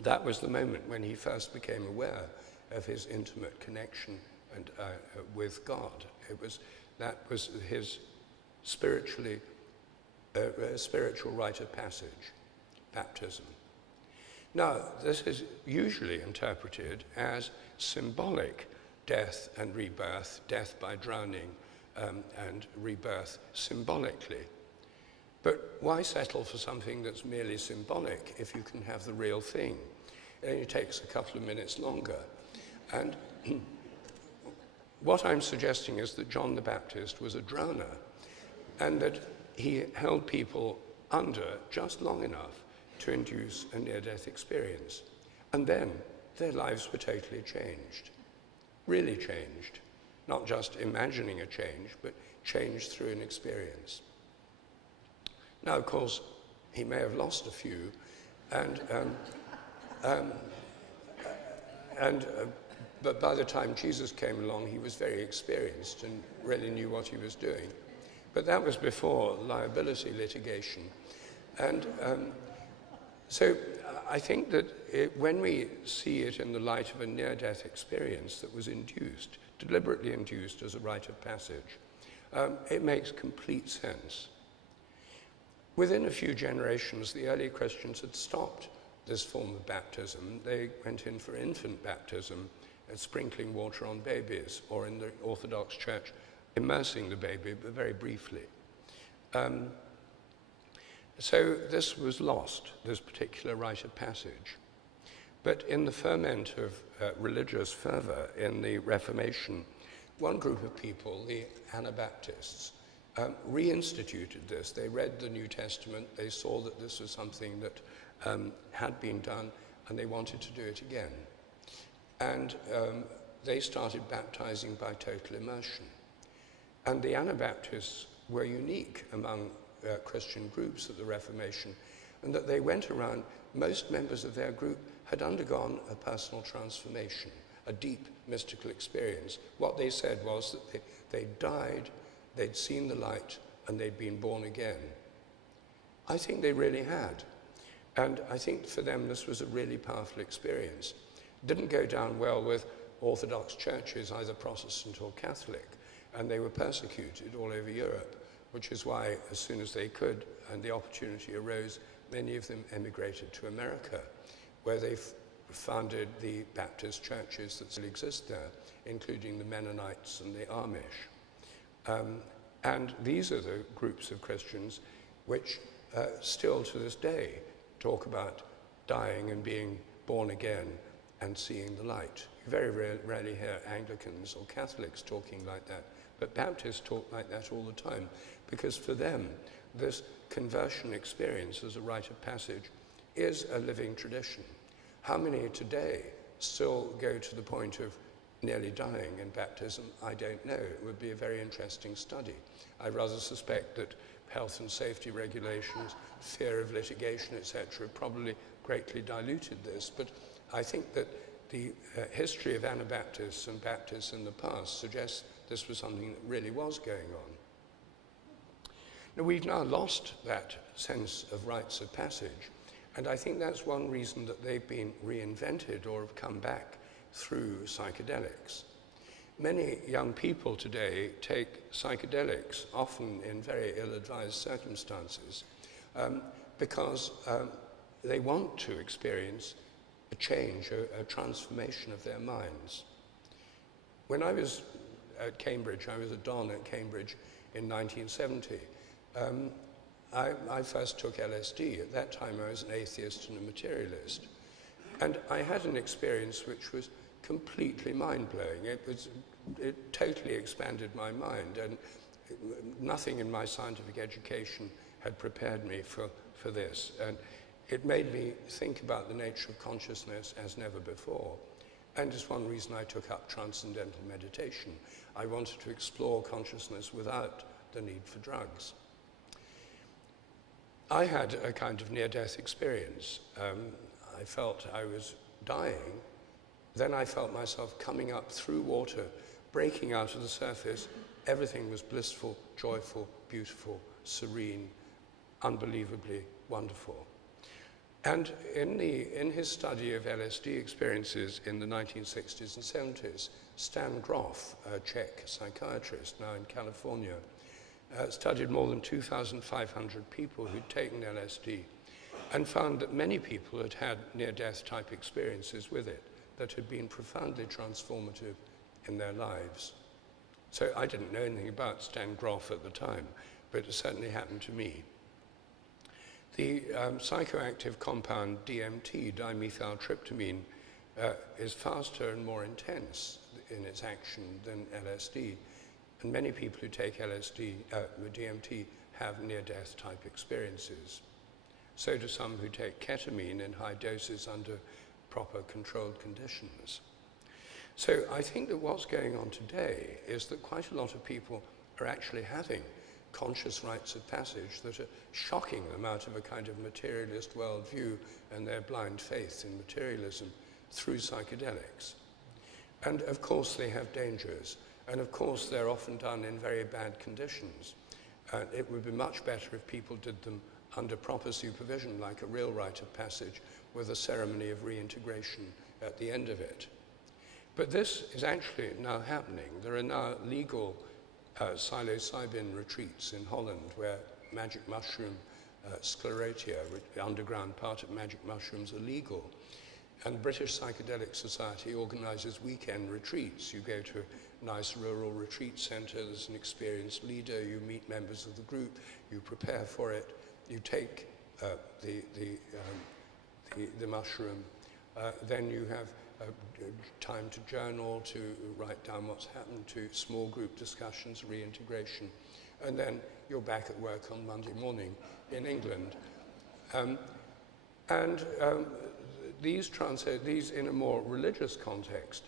That was the moment when he first became aware of his intimate connection and with God. That was his spiritual rite of passage, baptism. Now, this is usually interpreted as symbolic death and rebirth, death by drowning and rebirth symbolically. But why settle for something that's merely symbolic if you can have the real thing? It only takes a couple of minutes longer. And what I'm suggesting is that John the Baptist was a drowner, and that he held people under just long enough to induce a near-death experience. And then their lives were totally changed, really changed. Not just imagining a change, but changed through an experience. Now, of course, he may have lost a few, but by the time Jesus came along, he was very experienced and really knew what he was doing. But that was before liability litigation. And so I think that when we see it in the light of a near-death experience that was induced, deliberately induced as a rite of passage, it makes complete sense. Within a few generations, the early Christians had stopped this form of baptism. They went in for infant baptism and sprinkling water on babies, or in the Orthodox Church, immersing the baby, but very briefly. So this was lost, this particular rite of passage. But in the ferment of religious fervor in the Reformation, one group of people, the Anabaptists, reinstituted this. They read the New Testament, they saw that this was something that had been done, and they wanted to do it again. And they started baptizing by total immersion. And the Anabaptists were unique among Christian groups at the Reformation, and that they went around, most members of their group had undergone a personal transformation, a deep mystical experience. What they said was that they died, they'd seen the light, and they'd been born again. I think they really had. And I think for them this was a really powerful experience. It didn't go down well with Orthodox churches, either Protestant or Catholic, and they were persecuted all over Europe, which is why, as soon as they could and the opportunity arose, many of them emigrated to America, where they founded the Baptist churches that still exist there, including the Mennonites and the Amish. And these are the groups of Christians which still to this day talk about dying and being born again and seeing the light. You very rarely hear Anglicans or Catholics talking like that, but Baptists talk like that all the time, because for them, this conversion experience as a rite of passage is a living tradition. How many today still go to the point of nearly dying in baptism? I don't know. It would be a very interesting study. I rather suspect that health and safety regulations, fear of litigation, etc., probably greatly diluted this. But I think that the history of Anabaptists and Baptists in the past suggests this was something that really was going on. Now, we've now lost that sense of rites of passage, and I think that's one reason that they've been reinvented or have come back through psychedelics. Many young people today take psychedelics, often in very ill-advised circumstances, because they want to experience a change, a transformation of their minds. When I was at Cambridge, I was a don at Cambridge in 1970, I first took LSD. At that time I was an atheist and a materialist. And I had an experience which was completely mind-blowing. It totally expanded my mind, and nothing in my scientific education had prepared me for this. And it made me think about the nature of consciousness as never before. And it's one reason I took up transcendental meditation. I wanted to explore consciousness without the need for drugs. I had a kind of near-death experience. I felt I was dying. Then I felt myself coming up through water, breaking out of the surface. Everything was blissful, joyful, beautiful, serene, unbelievably wonderful. And in his study of LSD experiences in the 1960s and 70s, Stan Grof, a Czech psychiatrist now in California, studied more than 2,500 people who'd taken LSD and found that many people had had near-death type experiences with it that had been profoundly transformative in their lives. So I didn't know anything about Stan Grof at the time, but it certainly happened to me. The psychoactive compound DMT, dimethyltryptamine, is faster and more intense in its action than LSD. And many people who take LSD, DMT, have near-death type experiences. So do some who take ketamine in high doses under proper controlled conditions. So I think that what's going on today is that quite a lot of people are actually having conscious rites of passage that are shocking them out of a kind of materialist worldview and their blind faith in materialism through psychedelics. And of course they have dangers, and of course they're often done in very bad conditions. It would be much better if people did them under proper supervision, like a real rite of passage with a ceremony of reintegration at the end of it. But this is actually now happening. There are now legal psilocybin retreats in Holland where magic mushroom sclerotia, the underground part of magic mushrooms, are legal. And the British Psychedelic Society organizes weekend retreats. You go to a nice rural retreat center, there's an experienced leader, you meet members of the group, you prepare for it, you take the mushroom, then you have time to journal, to write down what's happened, to small group discussions, reintegration, and then you're back at work on Monday morning in England. These in a more religious context,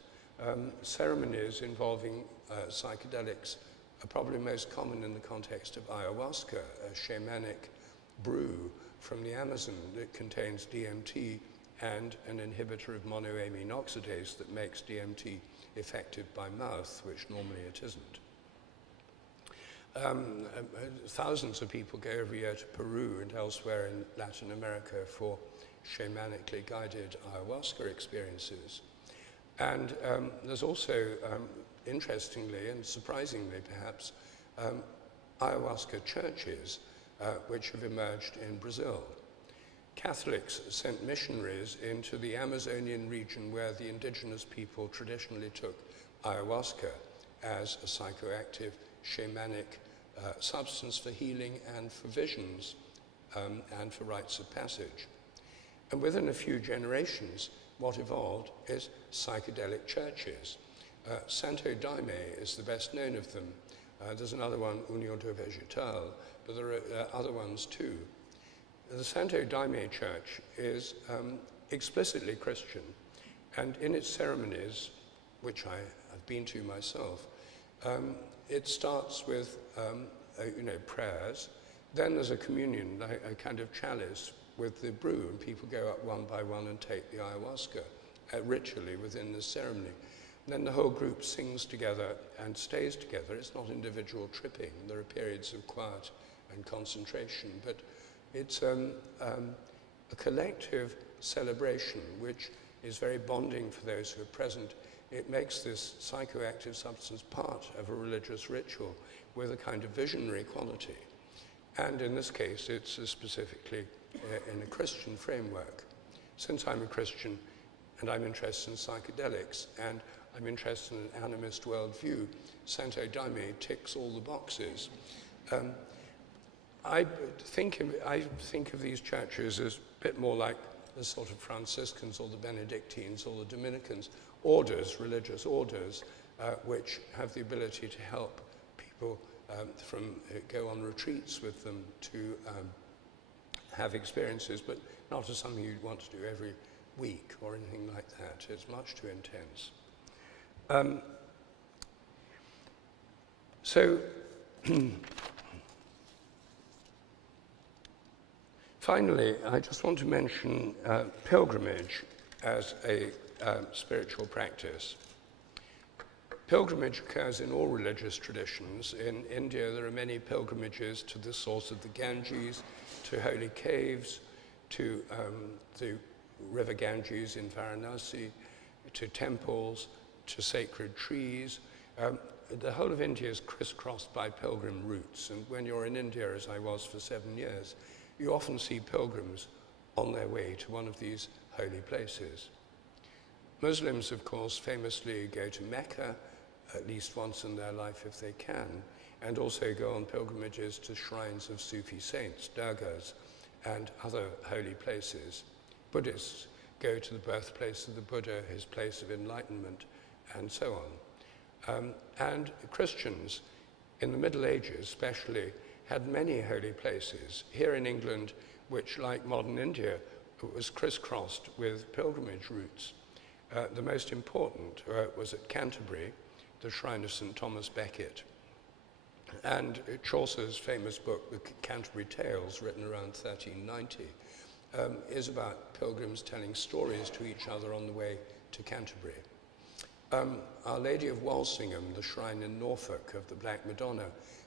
ceremonies involving psychedelics are probably most common in the context of ayahuasca, a shamanic brew from the Amazon that contains DMT and an inhibitor of monoamine oxidase that makes DMT effective by mouth, which normally it isn't. Thousands of people go every year to Peru and elsewhere in Latin America for shamanically guided ayahuasca experiences. And there's also, interestingly and surprisingly perhaps, ayahuasca churches which have emerged in Brazil. Catholics sent missionaries into the Amazonian region where the indigenous people traditionally took ayahuasca as a psychoactive shamanic substance for healing and for visions and for rites of passage. And within a few generations, what evolved is psychedelic churches. Santo Daime is the best known of them. There's another one, Union de Vegetal, but there are other ones too. The Santo Daime Church is explicitly Christian, and in its ceremonies, which I have been to myself, it starts with prayers. Then there's a communion, a kind of chalice with the brew, and people go up one by one and take the ayahuasca ritually within the ceremony. And then the whole group sings together and stays together. It's not individual tripping. There are periods of quiet and concentration, but it's a collective celebration which is very bonding for those who are present. It makes this psychoactive substance part of a religious ritual with a kind of visionary quality. And in this case, it's specifically in a Christian framework. Since I'm a Christian and I'm interested in psychedelics and I'm interested in an animist worldview, Santo Daime ticks all the boxes. I think of these churches as a bit more like the sort of Franciscans or the Benedictines or the Dominicans, orders, religious orders, which have the ability to help people go on retreats with them to have experiences, but not as something you'd want to do every week or anything like that. It's much too intense. Finally, I just want to mention pilgrimage as a spiritual practice. Pilgrimage occurs in all religious traditions. In India, there are many pilgrimages to the source of the Ganges, to holy caves, to the river Ganges in Varanasi, to temples, to sacred trees. The whole of India is crisscrossed by pilgrim routes, and when you're in India, as I was for 7 years, you often see pilgrims on their way to one of these holy places. Muslims, of course, famously go to Mecca at least once in their life if they can, and also go on pilgrimages to shrines of Sufi saints, dargahs, and other holy places. Buddhists go to the birthplace of the Buddha, his place of enlightenment, and so on. And Christians, in the Middle Ages especially, had many holy places. Here in England, which, like modern India, was crisscrossed with pilgrimage routes. The most important was at Canterbury, the shrine of St. Thomas Becket. And Chaucer's famous book, The Canterbury Tales, written around 1390, is about pilgrims telling stories to each other on the way to Canterbury. Our Lady of Walsingham, the shrine in Norfolk of the Black Madonna,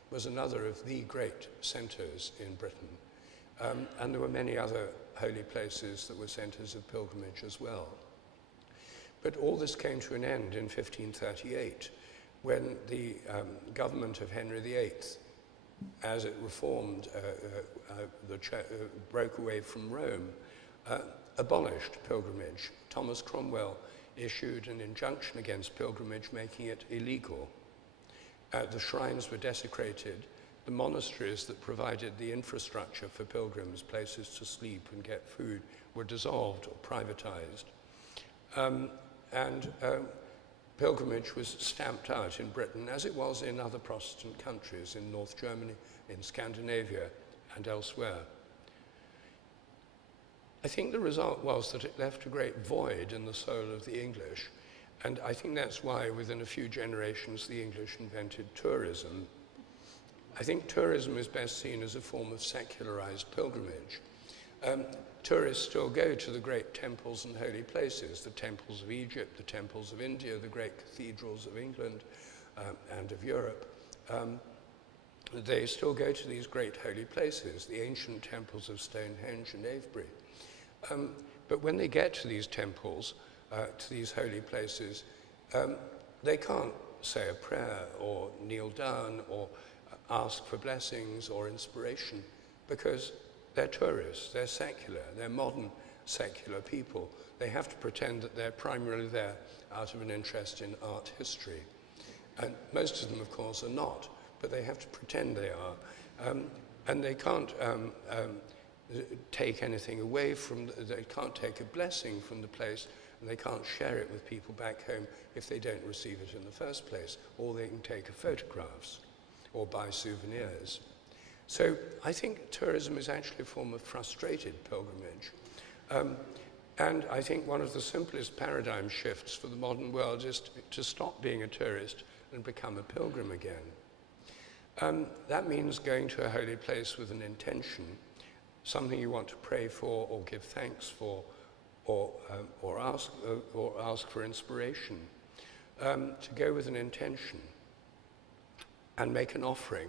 was another of the great centres in Britain. And there were many other holy places that were centres of pilgrimage as well. But all this came to an end in 1538, when the government of Henry VIII, as it reformed, broke away from Rome, abolished pilgrimage. Thomas Cromwell issued an injunction against pilgrimage, making it illegal. The shrines were desecrated. The monasteries that provided the infrastructure for pilgrims, places to sleep and get food, were dissolved or privatized. Pilgrimage was stamped out in Britain, as it was in other Protestant countries, in North Germany, in Scandinavia, and elsewhere. I think the result was that it left a great void in the soul of the English, and I think that's why within a few generations the English invented tourism. I think tourism is best seen as a form of secularized pilgrimage. Tourists still go to the great temples and holy places, the temples of Egypt, the temples of India, the great cathedrals of England and of Europe. They still go to these great holy places, the ancient temples of Stonehenge and Avebury. But when they get to these temples, to these holy places, they can't say a prayer or kneel down or ask for blessings or inspiration, because they're tourists, they're secular, they're modern secular people. They have to pretend that they're primarily there out of an interest in art history. And most of them, of course, are not, but they have to pretend they are. And they can't take anything away from, they can't take a blessing from the place, and they can't share it with people back home if they don't receive it in the first place, or they can take photographs or buy souvenirs. So I think tourism is actually a form of frustrated pilgrimage. And I think one of the simplest paradigm shifts for the modern world is to stop being a tourist and become a pilgrim again. That means going to a holy place with an intention, something you want to pray for or give thanks for, or ask for inspiration. To go with an intention and make an offering,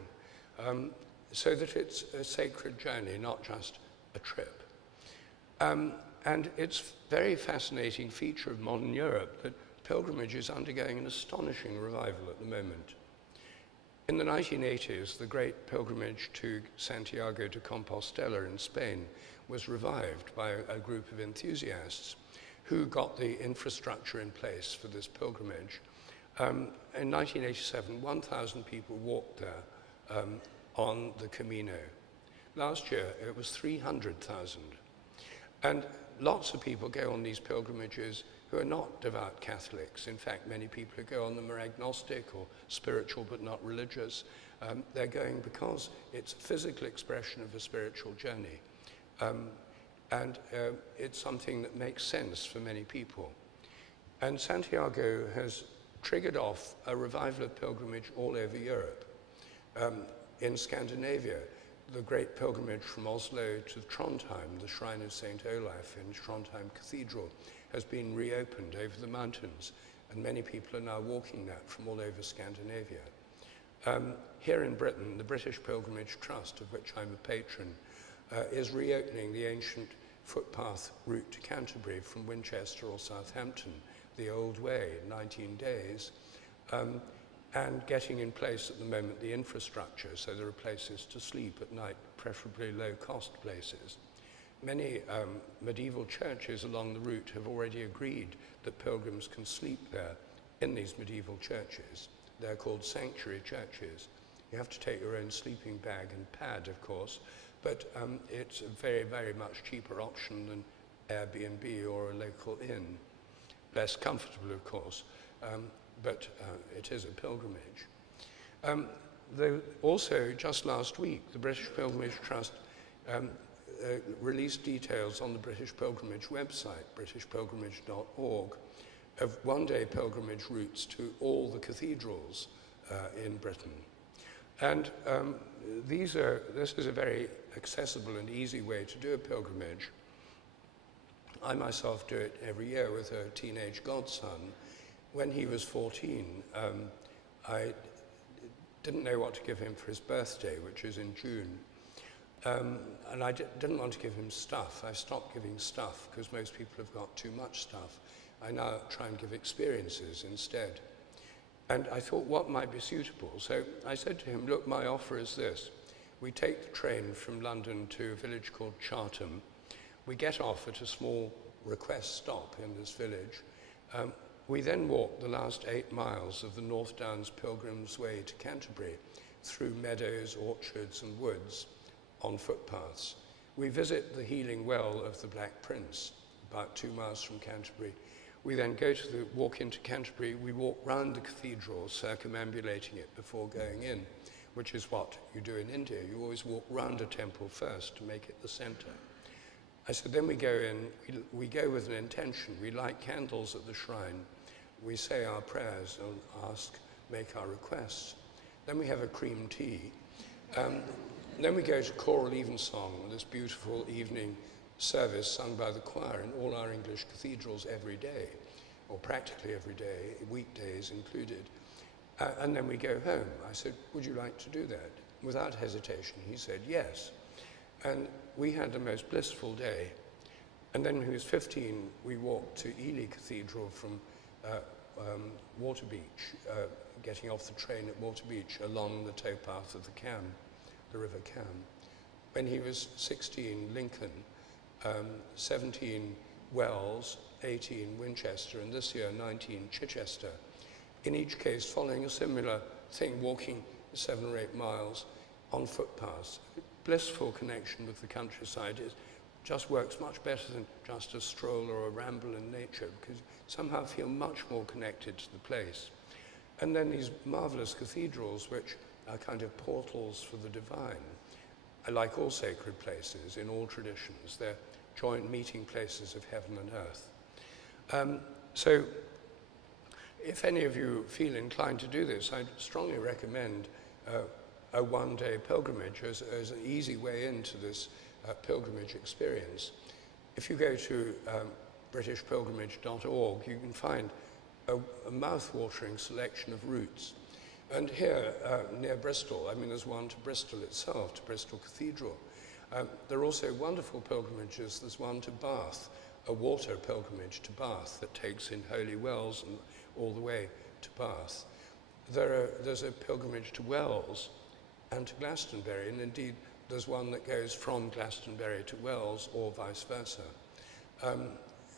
so that it's a sacred journey, not just a trip. And it's a very fascinating feature of modern Europe that pilgrimage is undergoing an astonishing revival at the moment. In the 1980s, the great pilgrimage to Santiago de Compostela in Spain was revived by a group of enthusiasts who got the infrastructure in place for this pilgrimage. In 1987, 1,000 people walked there on the Camino. Last year, it was 300,000. And lots of people go on these pilgrimages who are not devout Catholics. In fact, many people who go on them are agnostic or spiritual but not religious. They're going because it's a physical expression of a spiritual journey. And it's something that makes sense for many people. And Santiago has triggered off a revival of pilgrimage all over Europe. In Scandinavia, the great pilgrimage from Oslo to Trondheim, the shrine of St. Olaf in Trondheim Cathedral, has been reopened over the mountains, and many people are now walking that from all over Scandinavia. Here in Britain, the British Pilgrimage Trust, of which I'm a patron, is reopening the ancient footpath route to Canterbury from Winchester or Southampton, the old way, 19 days, and getting in place at the moment the infrastructure, so there are places to sleep at night, preferably low-cost places. Many medieval churches along the route have already agreed that pilgrims can sleep there in these medieval churches. They're called sanctuary churches. You have to take your own sleeping bag and pad, of course, but it's a very, very much cheaper option than Airbnb or a local inn. Less comfortable, of course, but it is a pilgrimage. Also, just last week, the British Pilgrimage Trust released details on the British Pilgrimage website, britishpilgrimage.org, of one-day pilgrimage routes to all the cathedrals in Britain. And this is a very accessible and easy way to do a pilgrimage. I myself do it every year with a teenage godson. When he was 14, I didn't know what to give him for his birthday, which is in June. And I didn't want to give him stuff. I stopped giving stuff because most people have got too much stuff. I now try and give experiences instead. And I thought, what might be suitable? So I said to him, look, my offer is this. We take the train from London to a village called Chartham. We get off at a small request stop in this village. We then walk the last 8 miles of the North Downs Pilgrim's Way to Canterbury through meadows, orchards and woods on footpaths. We visit the healing well of the Black Prince, about 2 miles from Canterbury. We then walk into Canterbury. We walk round the cathedral, circumambulating it before going in, which is what you do in India. You always walk round a temple first to make it the center. I said, then we go in, we go with an intention. We light candles at the shrine. We say our prayers and make our requests. Then we have a cream tea. Then we go to choral evensong, this beautiful evening service sung by the choir in all our English cathedrals every day, or practically every day, weekdays included. And then we go home. I said, would you like to do that? Without hesitation, he said yes. And we had the most blissful day. And then when he was 15, we walked to Ely Cathedral from Waterbeach, getting off the train at Waterbeach along the towpath of the Cam, the River Cam. When he was 16, Lincoln, 17, Wells, 18, Winchester, and this year, 19, Chichester. In each case, following a similar thing, walking 7 or 8 miles on footpaths. Blissful connection with the countryside. It just works much better than just a stroll or a ramble in nature, because you somehow feel much more connected to the place. And then these marvelous cathedrals, which are kind of portals for the divine. I like all sacred places in all traditions. They're joint meeting places of heaven and earth. So if any of you feel inclined to do this, I'd strongly recommend a one-day pilgrimage as an easy way into this pilgrimage experience. If you go to britishpilgrimage.org, you can find a mouth-watering selection of routes. And here, near Bristol, I mean, there's one to Bristol itself, to Bristol Cathedral. There are also wonderful pilgrimages. There's one to Bath, a water pilgrimage to Bath that takes in holy wells and all the way to Bath. There's a pilgrimage to Wells and to Glastonbury, and indeed there's one that goes from Glastonbury to Wells or vice versa.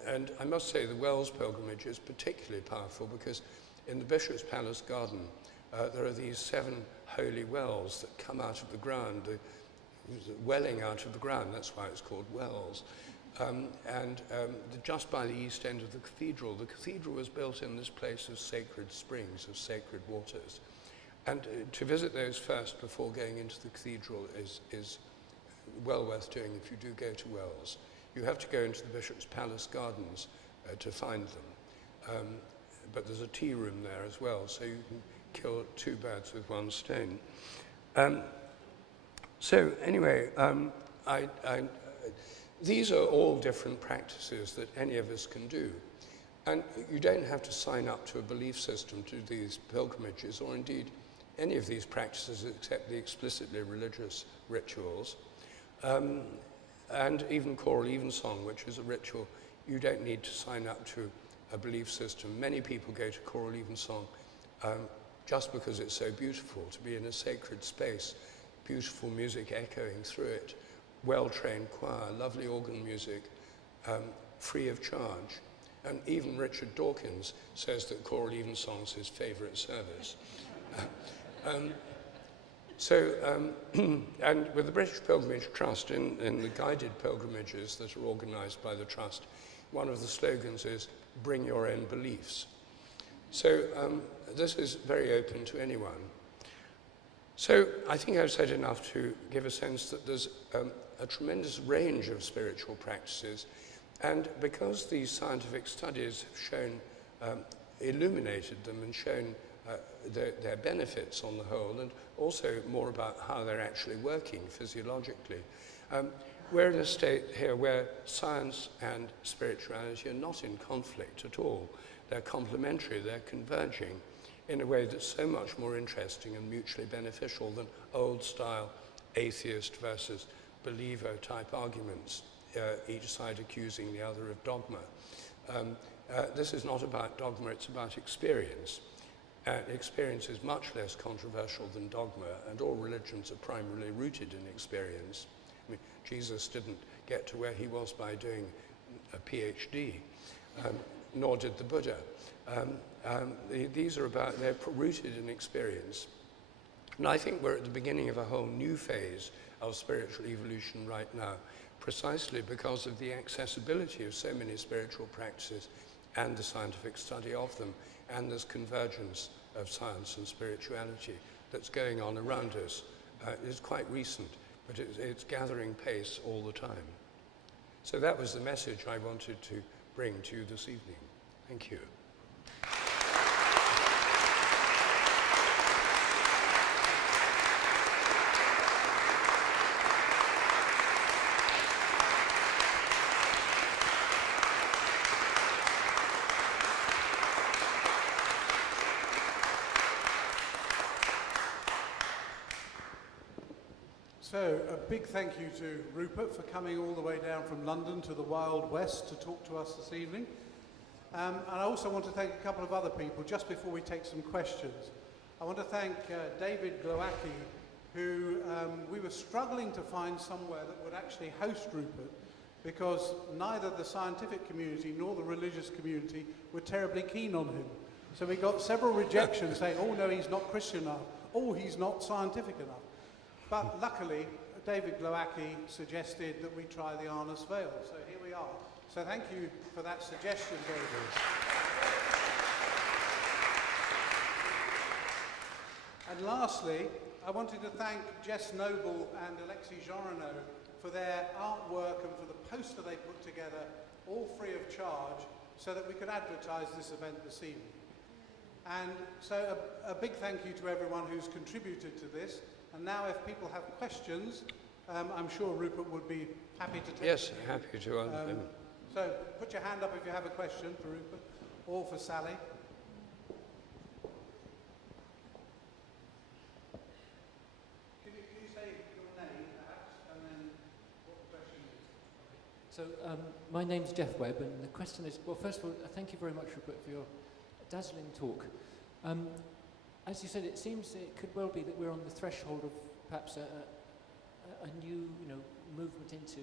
And I must say the Wells pilgrimage is particularly powerful because in the Bishop's Palace garden, there are these 7 holy wells that come out of the ground, welling out of the ground, that's why it's called Wells. Just by the east end of the cathedral was built in this place of sacred springs, of sacred waters. And to visit those first before going into the cathedral is well worth doing if you do go to Wells. You have to go into the Bishop's Palace gardens to find them. But there's a tea room there as well, so you can kill 2 birds with 1 stone. So anyway, these are all different practices that any of us can do. And you don't have to sign up to a belief system to do these pilgrimages, or indeed any of these practices except the explicitly religious rituals. and even choral evensong, which is a ritual. You don't need to sign up to a belief system. Many people go to choral evensong just because it's so beautiful, to be in a sacred space, beautiful music echoing through it, well-trained choir, lovely organ music, free of charge. And even Richard Dawkins says that choral evensong is his favourite service. And with the British Pilgrimage Trust, in the guided pilgrimages that are organised by the Trust, one of the slogans is, bring your own beliefs. So this is very open to anyone. So I think I've said enough to give a sense that there's a tremendous range of spiritual practices, and because these scientific studies have shown, illuminated them and shown their benefits on the whole, and also more about how they're actually working physiologically. We're in a state here where science and spirituality are not in conflict at all. They're complementary, they're converging in a way that's so much more interesting and mutually beneficial than old-style atheist versus believer type arguments, each side accusing the other of dogma. This is not about dogma, it's about experience. Experience is much less controversial than dogma, and all religions are primarily rooted in experience. I mean, Jesus didn't get to where he was by doing a PhD, nor did the Buddha. These are about, they're rooted in experience. And I think we're at the beginning of a whole new phase of spiritual evolution right now, precisely because of the accessibility of so many spiritual practices and the scientific study of them, and this convergence of science and spirituality that's going on around us. It's quite recent, but it's gathering pace all the time. So that was the message I wanted to bring to you this evening. Thank you. So, a big thank you to Rupert for coming all the way down from London to the Wild West to talk to us this evening. And I also want to thank a couple of other people just before we take some questions. I want to thank David Glowacki, who we were struggling to find somewhere that would actually host Rupert, because neither the scientific community nor the religious community were terribly keen on him. So we got several rejections saying, oh no, he's not Christian enough, oh, he's not scientific enough. But luckily, David Glowacki suggested that we try the Arnus Vale, so here we are. So thank you for that suggestion, David. And lastly, I wanted to thank Jess Noble and Alexis Jeanrenaud for their artwork and for the poster they put together, all free of charge, so that we could advertise this event this evening. And so a big thank you to everyone who's contributed to this. And now if people have questions, I'm sure Rupert would be happy to take Yes, happy to. So put your hand up if you have a question for Rupert or for Sally. Can you say your name perhaps and then what the question is? So my name's Jeff Webb, and the question is, well, first of all, thank you very much, Rupert, for your dazzling talk. As you said, it seems it could well be that we're on the threshold of perhaps a new, movement into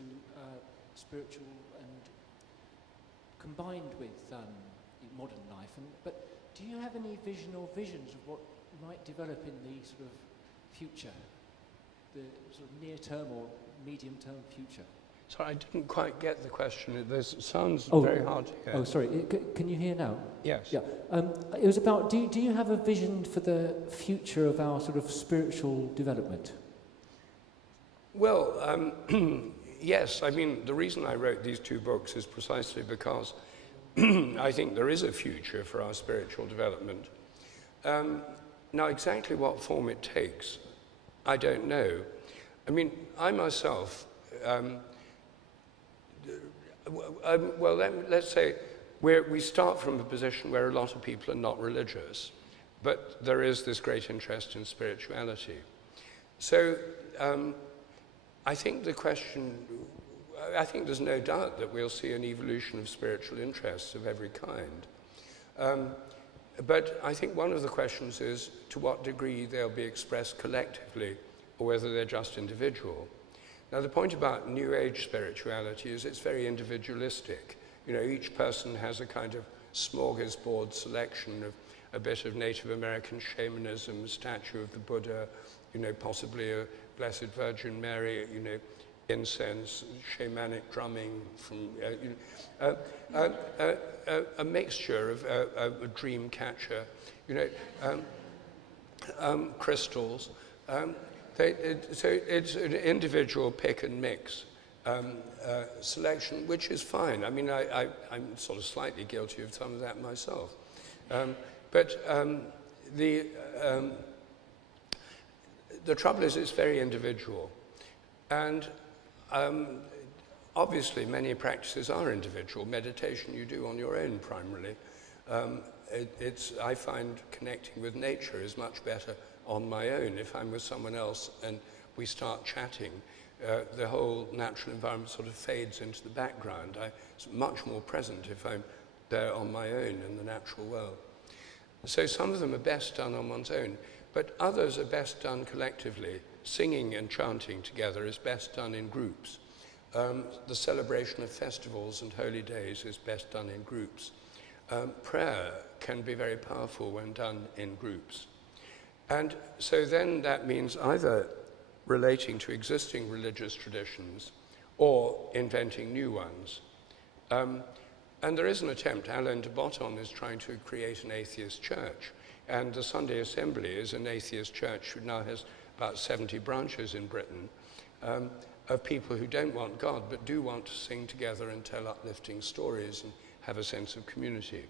spiritual and combined with modern life. But do you have any vision or visions of what might develop in the sort of future, the sort of near-term or medium-term future? Sorry, I didn't quite get the question. This sounds very hard to hear. Oh, sorry. Can you hear now? Yes. Yeah. It was about, do you have a vision for the future of our sort of spiritual development? Well, yes. I mean, the reason I wrote these two books is precisely because I think there is a future for our spiritual development. Now, exactly what form it takes, I don't know. I mean, I myself... well, let's say we start from a position where a lot of people are not religious, but there is this great interest in spirituality. So I think the question, I think there's no doubt that we'll see an evolution of spiritual interests of every kind. But I think one of the questions is to what degree they'll be expressed collectively or whether they're just individual. Now, the point about New Age spirituality is it's very individualistic. You know, each person has a kind of smorgasbord selection of a bit of Native American shamanism, a statue of the Buddha, you know, possibly a Blessed Virgin Mary, you know, incense, shamanic drumming from, a mixture of a dream catcher, you know, crystals. So it's an individual pick and mix selection, which is fine. I mean, I'm sort of slightly guilty of some of that myself. But the trouble is it's very individual. And obviously many practices are individual. Meditation you do on your own primarily. I find connecting with nature is much better on my own. If I'm with someone else and we start chatting, the whole natural environment sort of fades into the background. It's much more present if I'm there on my own in the natural world. So some of them are best done on one's own, but others are best done collectively. Singing and chanting together is best done in groups. The celebration of festivals and holy days is best done in groups. Prayer can be very powerful when done in groups. And so then that means either relating to existing religious traditions or inventing new ones. And there is an attempt. Alain de Botton is trying to create an atheist church. And the Sunday Assembly is an atheist church who now has about 70 branches in Britain, of people who don't want God but do want to sing together and tell uplifting stories and have a sense of community.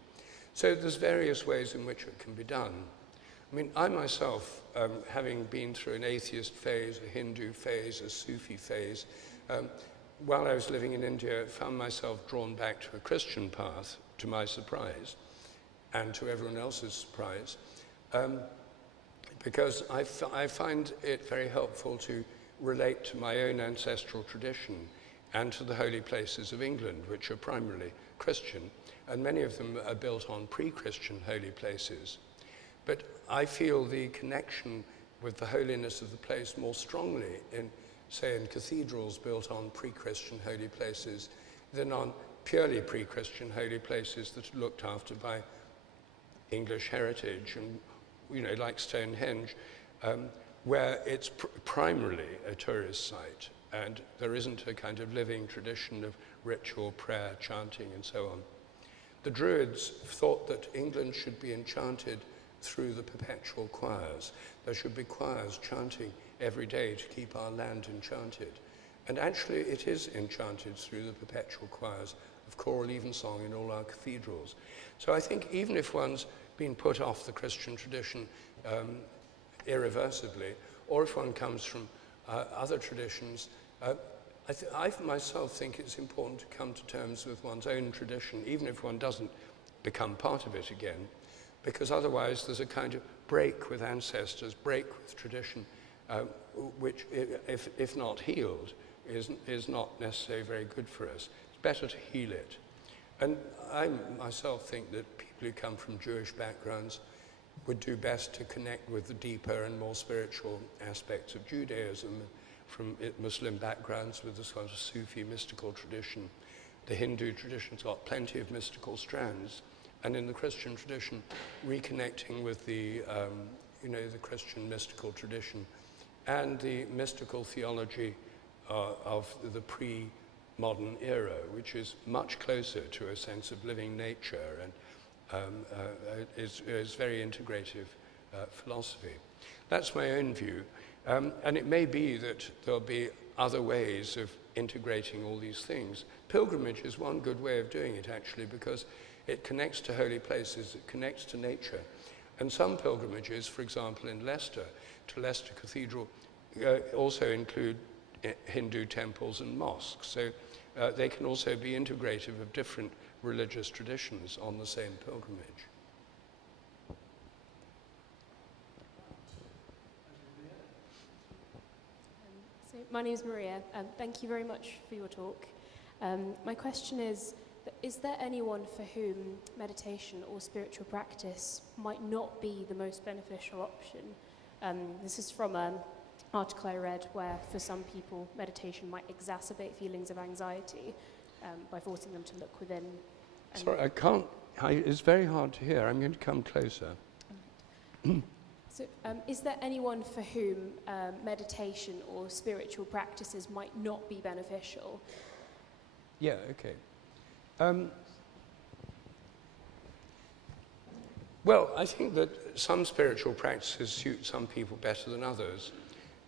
So there's various ways in which it can be done. I mean, I myself, having been through an atheist phase, a Hindu phase, a Sufi phase, while I was living in India, found myself drawn back to a Christian path, to my surprise, and to everyone else's surprise, because I find it very helpful to relate to my own ancestral tradition and to the holy places of England, which are primarily Christian, and many of them are built on pre-Christian holy places. But I feel the connection with the holiness of the place more strongly in, say, in cathedrals built on pre-Christian holy places than on purely pre-Christian holy places that are looked after by English heritage and, you know, like Stonehenge, where it's primarily a tourist site and there isn't a kind of living tradition of ritual, prayer, chanting, and so on. The Druids thought that England should be enchanted through the perpetual choirs. There should be choirs chanting every day to keep our land enchanted. And actually it is enchanted through the perpetual choirs of choral evensong in all our cathedrals. So I think even if one's been put off the Christian tradition irreversibly, or if one comes from other traditions, I myself think it's important to come to terms with one's own tradition, even if one doesn't become part of it again, because otherwise there's a kind of break with ancestors, break with tradition, which, if not healed, is not necessarily very good for us. It's better to heal it. And I myself think that people who come from Jewish backgrounds would do best to connect with the deeper and more spiritual aspects of Judaism, from Muslim backgrounds with the sort of Sufi mystical tradition. The Hindu tradition's got plenty of mystical strands, and in the Christian tradition, reconnecting with the, the Christian mystical tradition and the mystical theology of the pre-modern era, which is much closer to a sense of living nature and is very integrative philosophy. That's my own view. And it may be that there'll be other ways of integrating all these things. Pilgrimage is one good way of doing it, actually, because it connects to holy places, it connects to nature. And some pilgrimages, for example, in Leicester, to Leicester Cathedral, also include Hindu temples and mosques. So they can also be integrative of different religious traditions on the same pilgrimage. So my name is Maria. Thank you very much for your talk. My question is there anyone for whom meditation or spiritual practice might not be the most beneficial option? This is from an article I read where for some people meditation might exacerbate feelings of anxiety by forcing them to look within. Sorry, I can't. It's very hard to hear. I'm going to come closer. So, is there anyone for whom meditation or spiritual practices might not be beneficial? Yeah, okay. Well, I think that some spiritual practices suit some people better than others.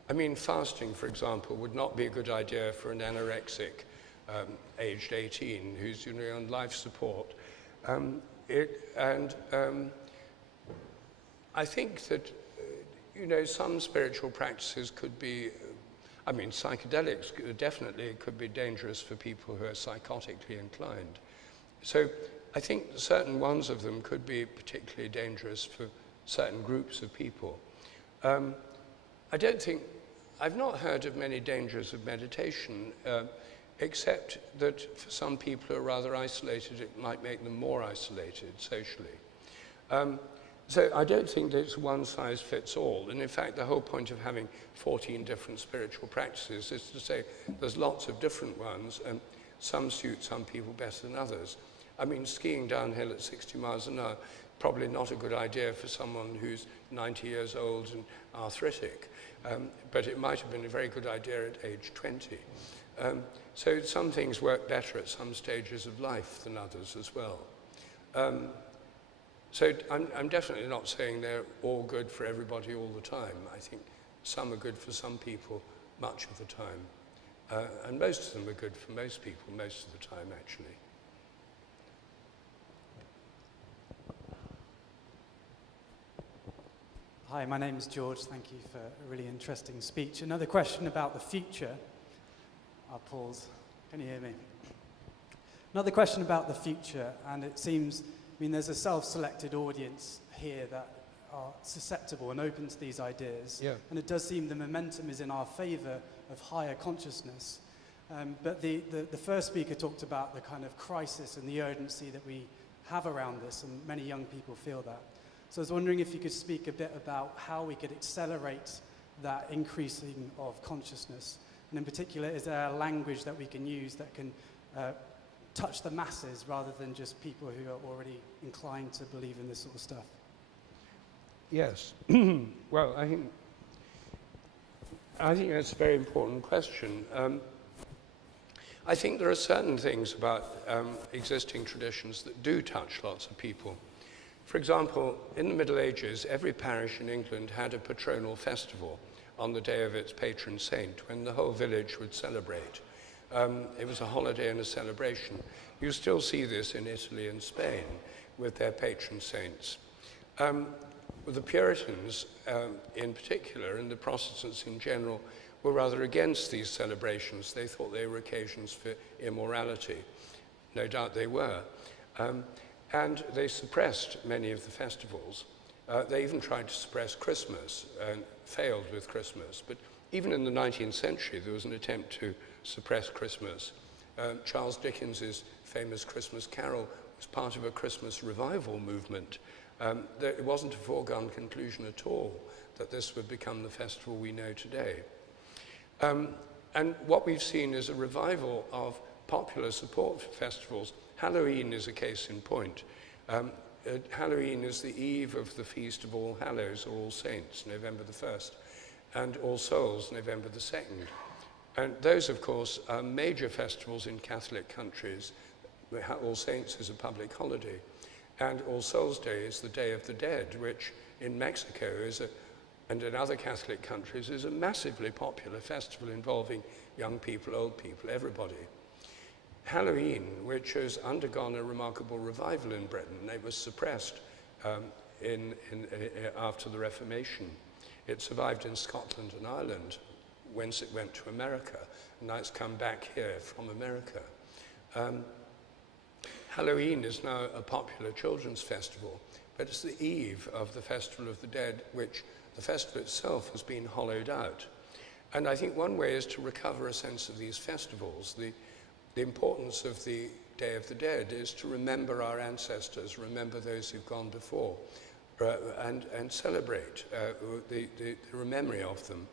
I mean, fasting, for example, would not be a good idea for an anorexic aged 18 who's on life support. I think that, some spiritual practices could be, psychedelics definitely could be dangerous for people who are psychotically inclined. So I think certain ones of them could be particularly dangerous for certain groups of people. I've not heard of many dangers of meditation, except that for some people who are rather isolated, it might make them more isolated socially. So I don't think that it's one size fits all. And in fact, the whole point of having 14 different spiritual practices is to say there's lots of different ones, and some suit some people better than others. I mean, skiing downhill at 60 miles an hour, probably not a good idea for someone who's 90 years old and arthritic, but it might have been a very good idea at age 20. So some things work better at some stages of life than others as well. So I'm definitely not saying they're all good for everybody all the time. I think some are good for some people much of the time. And most of them are good for most people most of the time, actually. Hi, my name is George. Thank you for a really interesting speech. Another question about the future. I'll pause. Can you hear me? Another question about the future, and it seems, there's a self-selected audience here that are susceptible and open to these ideas. Yeah. And it does seem the momentum is in our favor of higher consciousness. But the first speaker talked about the kind of crisis and the urgency that we have around this, and many young people feel that. So I was wondering if you could speak a bit about how we could accelerate that increasing of consciousness. And in particular, is there a language that we can use that can touch the masses rather than just people who are already inclined to believe in this sort of stuff? Yes. Well, I think that's a very important question. I think there are certain things about existing traditions that do touch lots of people. For example, in the Middle Ages, every parish in England had a patronal festival on the day of its patron saint, when the whole village would celebrate. It was a holiday and a celebration. You still see this in Italy and Spain with their patron saints. The Puritans in particular, and the Protestants in general, were rather against these celebrations. They thought they were occasions for immorality. No doubt they were. And they suppressed many of the festivals. They even tried to suppress Christmas and failed with Christmas. But even in the 19th century, there was an attempt to suppress Christmas. Charles Dickens's famous Christmas Carol was part of a Christmas revival movement. It wasn't a foregone conclusion at all that this would become the festival we know today. And what we've seen is a revival of popular support for festivals. Halloween is a case in point. Halloween is the eve of the Feast of All Hallows or All Saints, November the 1st, and All Souls, November the 2nd. And those, of course, are major festivals in Catholic countries. All Saints is a public holiday. And All Souls Day is the Day of the Dead, which in Mexico and in other Catholic countries is a massively popular festival involving young people, old people, everybody. Halloween, which has undergone a remarkable revival in Britain, it was suppressed after the Reformation. It survived in Scotland and Ireland, whence it went to America, and now it's come back here from America. Halloween is now a popular children's festival, but it's the eve of the Festival of the Dead, which the festival itself has been hollowed out. And I think one way is to recover a sense of these festivals. the importance of the Day of the Dead is to remember our ancestors, remember those who've gone before, and celebrate the memory of them.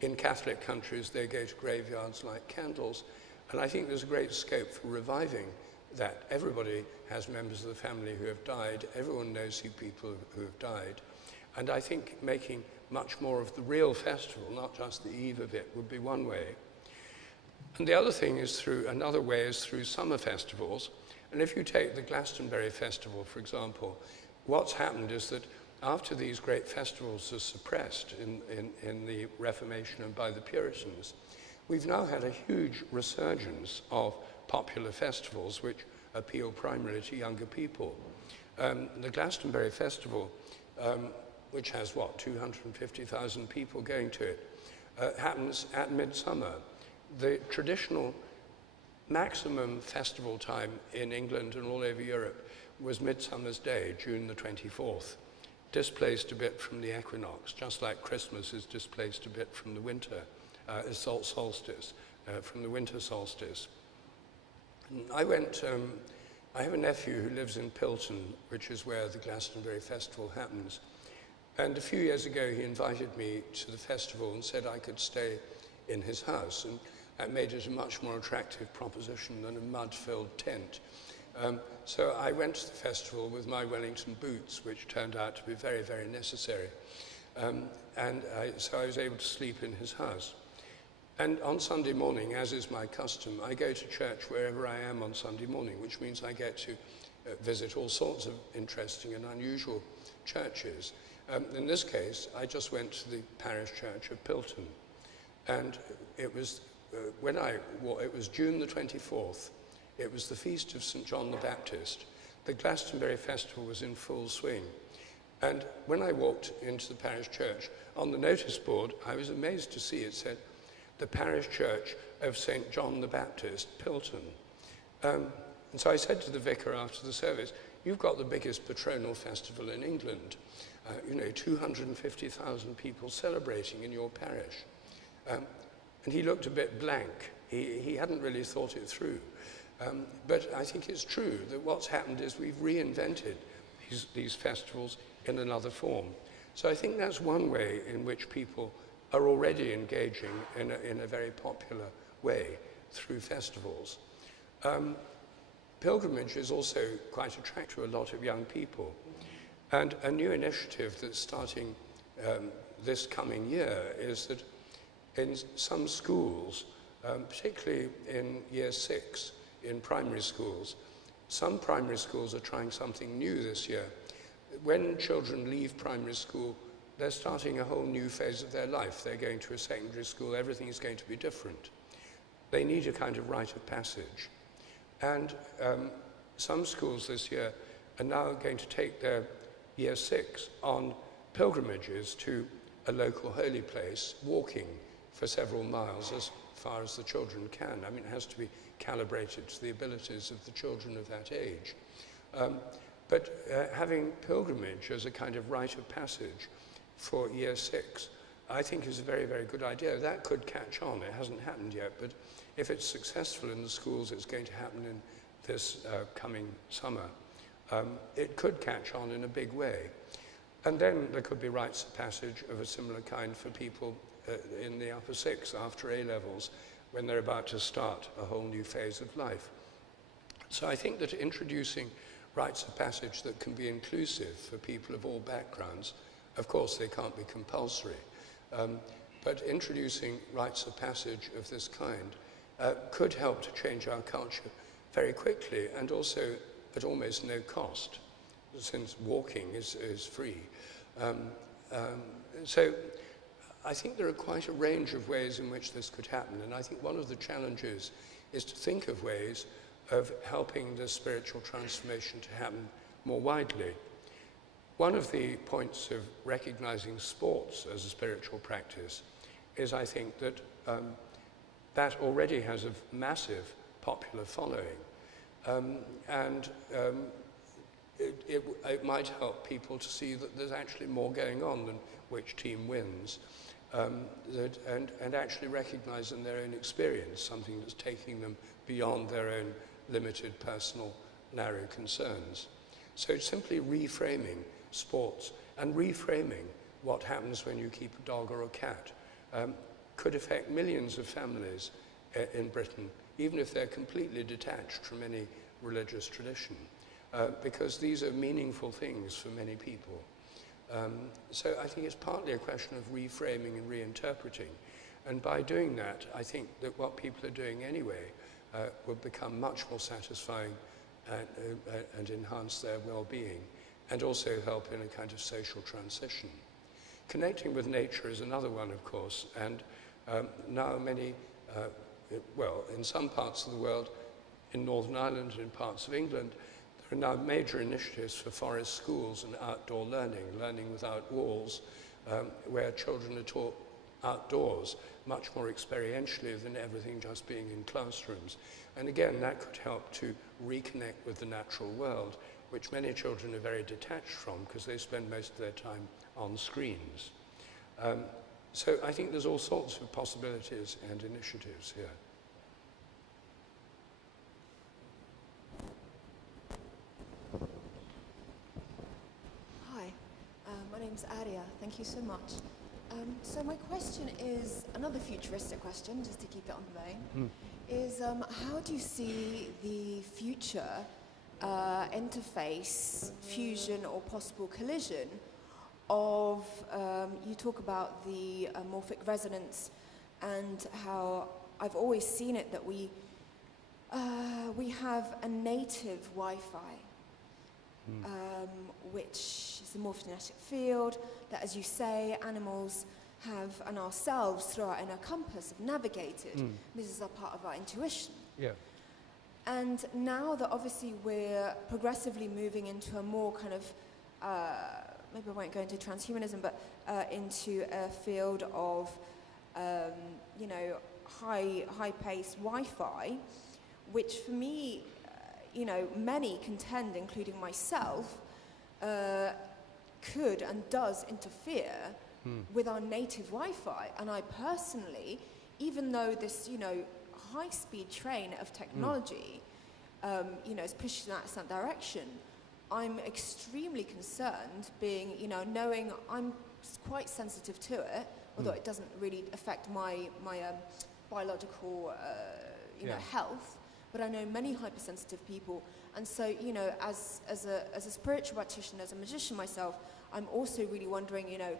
In Catholic countries, they go to graveyards like candles, and I think there's a great scope for reviving that. Everybody has members of the family who have died, everyone knows people who have died, and I think making much more of the real festival, not just the eve of it, would be one way. And the other thing is another way is through summer festivals. And if you take the Glastonbury Festival, for example, what's happened is that after these great festivals are suppressed in the Reformation and by the Puritans, we've now had a huge resurgence of popular festivals which appeal primarily to younger people. The Glastonbury Festival, which has, 250,000 people going to it, happens at midsummer. The traditional maximum festival time in England and all over Europe was Midsummer's Day, June the 24th, displaced a bit from the equinox, just like Christmas is displaced a bit from the winter solstice, from the winter solstice. I have a nephew who lives in Pilton, which is where the Glastonbury Festival happens. And a few years ago, he invited me to the festival and said I could stay in his house. And that made it a much more attractive proposition than a mud-filled tent. So I went to the festival with my Wellington boots, which turned out to be very, very necessary. So I was able to sleep in his house. And on Sunday morning, as is my custom, I go to church wherever I am on Sunday morning, which means I get to visit all sorts of interesting and unusual churches. In this case, I just went to the parish church of Pilton. And it was it was June the 24th. It was the feast of St. John the Baptist. The Glastonbury Festival was in full swing. And when I walked into the parish church, on the notice board, I was amazed to see it said, the parish church of St. John the Baptist, Pilton. And so I said to the vicar after the service, you've got the biggest patronal festival in England. 250,000 people celebrating in your parish. And he looked a bit blank. He hadn't really thought it through. But I think it's true that what's happened is we've reinvented these festivals in another form. So I think that's one way in which people are already engaging in a very popular way through festivals. Pilgrimage is also quite attractive to a lot of young people. And a new initiative that's starting this coming year is that in some schools, particularly in year 6 in primary schools, some primary schools are trying something new this year. When children leave primary school, they're starting a whole new phase of their life. They're going to a secondary school, everything is going to be different. They need a kind of rite of passage. And some schools this year are now going to take their year 6 on pilgrimages to a local holy place, walking for several miles as far as the children can. I mean, it has to be calibrated to the abilities of the children of that age. But having pilgrimage as a kind of rite of passage for year 6, I think is a very, very good idea. That could catch on. It hasn't happened yet, but if it's successful in the schools, it's going to happen in this coming summer. It could catch on in a big way. And then there could be rites of passage of a similar kind for people in the upper 6 after A-levels, when they're about to start a whole new phase of life. So I think that introducing rites of passage that can be inclusive for people of all backgrounds, of course they can't be compulsory, but introducing rites of passage of this kind could help to change our culture very quickly, and also at almost no cost, since walking is free. So I think there are quite a range of ways in which this could happen, and I think one of the challenges is to think of ways of helping the spiritual transformation to happen more widely. One of the points of recognizing sports as a spiritual practice is, I think, that that already has a massive popular following, and it might help people to see that there's actually more going on than which team wins. and actually recognizing their own experience, something that's taking them beyond their own limited personal narrow concerns. So it's simply reframing sports and reframing what happens when you keep a dog or a cat could affect millions of families in Britain, even if they're completely detached from any religious tradition, because these are meaningful things for many people. So I think it's partly a question of reframing and reinterpreting. And by doing that, I think that what people are doing anyway will become much more satisfying and enhance their well-being, and also help in a kind of social transition. Connecting with nature is another one, of course, and now many, well, in some parts of the world, in Northern Ireland and in parts of England, there are now major initiatives for forest schools and outdoor learning without walls, where children are taught outdoors much more experientially than everything just being in classrooms. And again, that could help to reconnect with the natural world, which many children are very detached from because they spend most of their time on screens. So I think there's all sorts of possibilities and initiatives here. Hi, my name's Aria. Thank you so much. So my question is another futuristic question, just to keep it on the vein, is how do you see the future interface, fusion or possible collision of, you talk about the morphic resonance and how I've always seen it that we have a native Wi-Fi, which is a morphogenetic field that, as you say, animals have and ourselves through our inner compass have navigated. This is a part of our intuition. Yeah. And now that obviously we're progressively moving into a more kind of, maybe I won't go into transhumanism, but into a field of, you know, high-paced Wi-Fi, which for me, you know, many contend, including myself, could and does interfere with our native Wi-Fi. And I personally, even though this, you know, high-speed train of technology, you know, is pushing us in that direction, I'm extremely concerned being, you know, knowing I'm quite sensitive to it, although it doesn't really affect my biological, you know, health. But I know many hypersensitive people, and so, you know, as a spiritual practitioner, as a magician myself, I'm also really wondering, you know,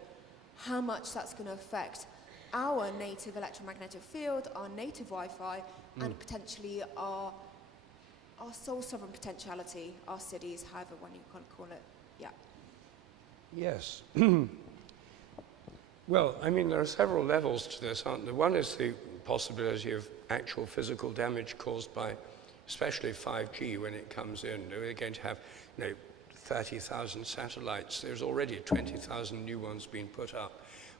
how much that's going to affect our native electromagnetic field, our native Wi-Fi, and potentially our soul sovereign potentiality, our cities, however one you can call it. Yeah. Yes. Well, I mean, there are several levels to this, aren't there? One is the possibility of actual physical damage caused by, especially 5G when it comes in. We're going to have, you know, 30,000 satellites. There's already 20,000 new ones being put up,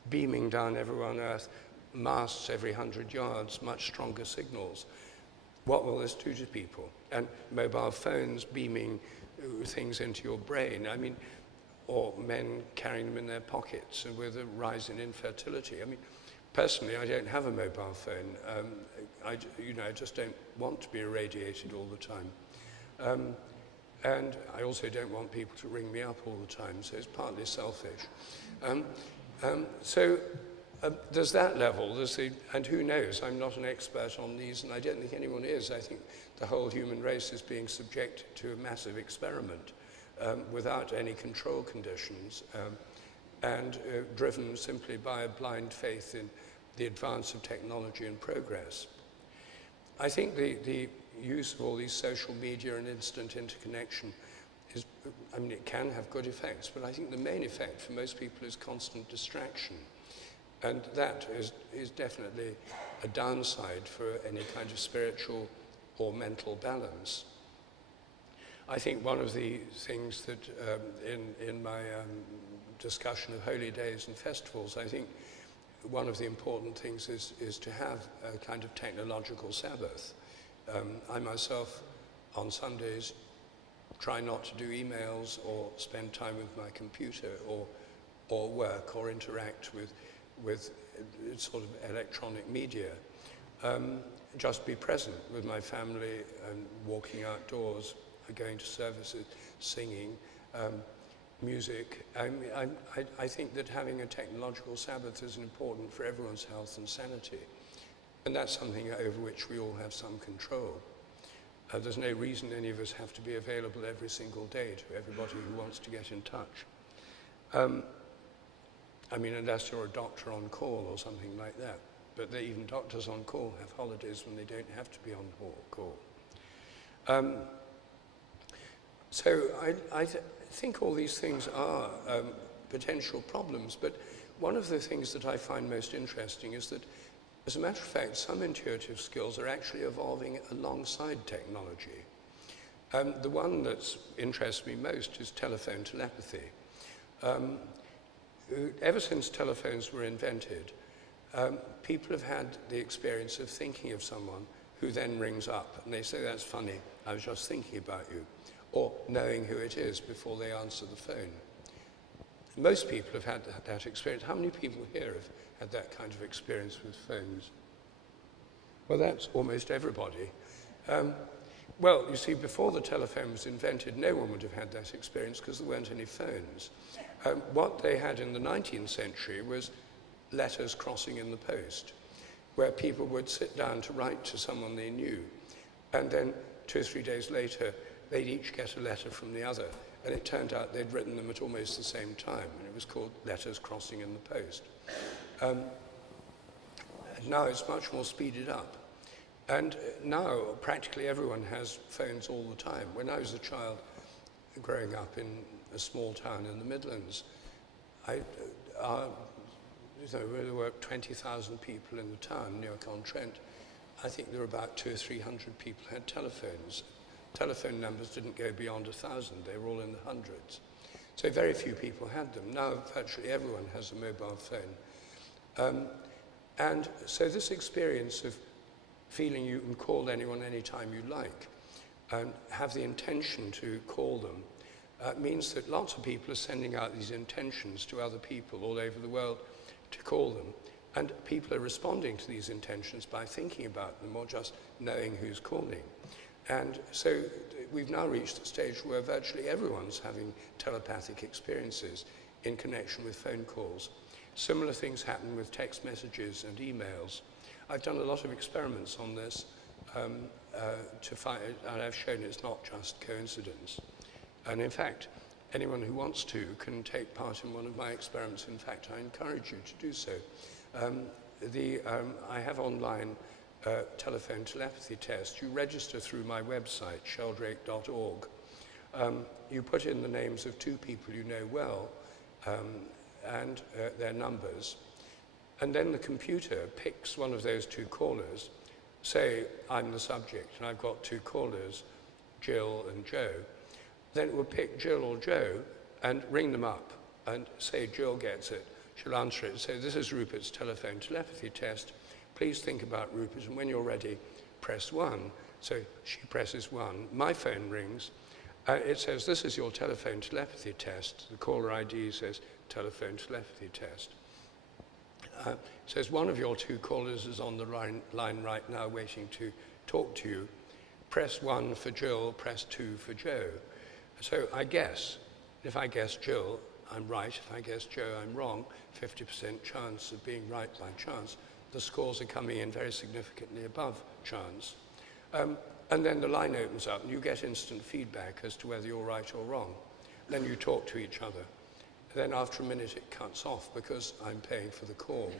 beaming down everywhere on Earth, masts every 100 yards, much stronger signals. What will this do to people? And mobile phones beaming things into your brain. I mean, or men carrying them in their pockets, and with a rise in infertility. I mean, personally, I don't have a mobile phone. I just don't want to be irradiated all the time. And I also don't want people to ring me up all the time, so it's partly selfish. There's that level, and who knows, I'm not an expert on these, and I don't think anyone is. I think the whole human race is being subjected to a massive experiment without any control conditions, and driven simply by a blind faith in the advance of technology and progress. I think the use of all these social media and instant interconnection is, I mean, it can have good effects, but I think the main effect for most people is constant distraction. And that is definitely a downside for any kind of spiritual or mental balance. I think one of the things that in my discussion of holy days and festivals, I think one of the important things is to have a kind of technological Sabbath. I myself, on Sundays, try not to do emails or spend time with my computer or work or interact with sort of electronic media. Just be present with my family and walking outdoors, going to services, singing, music. I think that having a technological Sabbath is important for everyone's health and sanity. And that's something over which we all have some control. There's no reason any of us have to be available every single day to everybody who wants to get in touch. I mean, unless you're a doctor on call or something like that. But even doctors on call have holidays when they don't have to be on call. So I think all these things are potential problems, but one of the things that I find most interesting is that, as a matter of fact, some intuitive skills are actually evolving alongside technology. The one that interests me most is telephone telepathy. Ever since telephones were invented, people have had the experience of thinking of someone who then rings up and they say, "That's funny, I was just thinking about you," or knowing who it is before they answer the phone. Most people have had that experience. How many people here have had that kind of experience with phones? Well, that's almost everybody. Well, you see, before the telephone was invented, no one would have had that experience because there weren't any phones. What they had in the 19th century was letters crossing in the post, where people would sit down to write to someone they knew, and then 2 or 3 days later, they'd each get a letter from the other, and it turned out they'd written them at almost the same time, and it was called letters crossing in the post. And now it's much more speeded up. And now practically everyone has phones all the time. When I was a child growing up in a small town in the Midlands, there were 20,000 people in the town near Trent. I think there were about 200 or 300 people who had telephones. Telephone numbers didn't go beyond 1,000. They were all in the hundreds. So very few people had them. Now virtually everyone has a mobile phone. And so this experience of feeling you can call anyone anytime you like and have the intention to call them means that lots of people are sending out these intentions to other people all over the world to call them. And people are responding to these intentions by thinking about them or just knowing who's calling. And so we've now reached the stage where virtually everyone's having telepathic experiences in connection with phone calls. Similar things happen with text messages and emails. I've done a lot of experiments on this to find, and I've shown it's not just coincidence. And in fact, anyone who wants to can take part in one of my experiments. In fact, I encourage you to do so. I have online telephone telepathy test. You register through my website, sheldrake.org. You put in the names of 2 people you know well and their numbers. And then the computer picks one of those 2 callers. Say I'm the subject and I've got 2 callers, Jill and Joe. Then it will pick Jill or Joe and ring them up and say Jill gets it. She'll answer it and say, "This is Rupert's telephone telepathy test. Please think about Rupert, and when you're ready, press 1. So she presses 1. My phone rings. It says, "This is your telephone telepathy test." The caller ID says, "Telephone telepathy test." It says, "One of your 2 callers is on the line right now waiting to talk to you. Press 1 for Jill, press 2 for Joe." So I guess, if I guess Jill, I'm right. If I guess Joe, I'm wrong. 50% chance of being right by chance. The scores are coming in very significantly above chance. And then the line opens up and you get instant feedback as to whether you're right or wrong. Then you talk to each other. Then after a minute it cuts off because I'm paying for the call.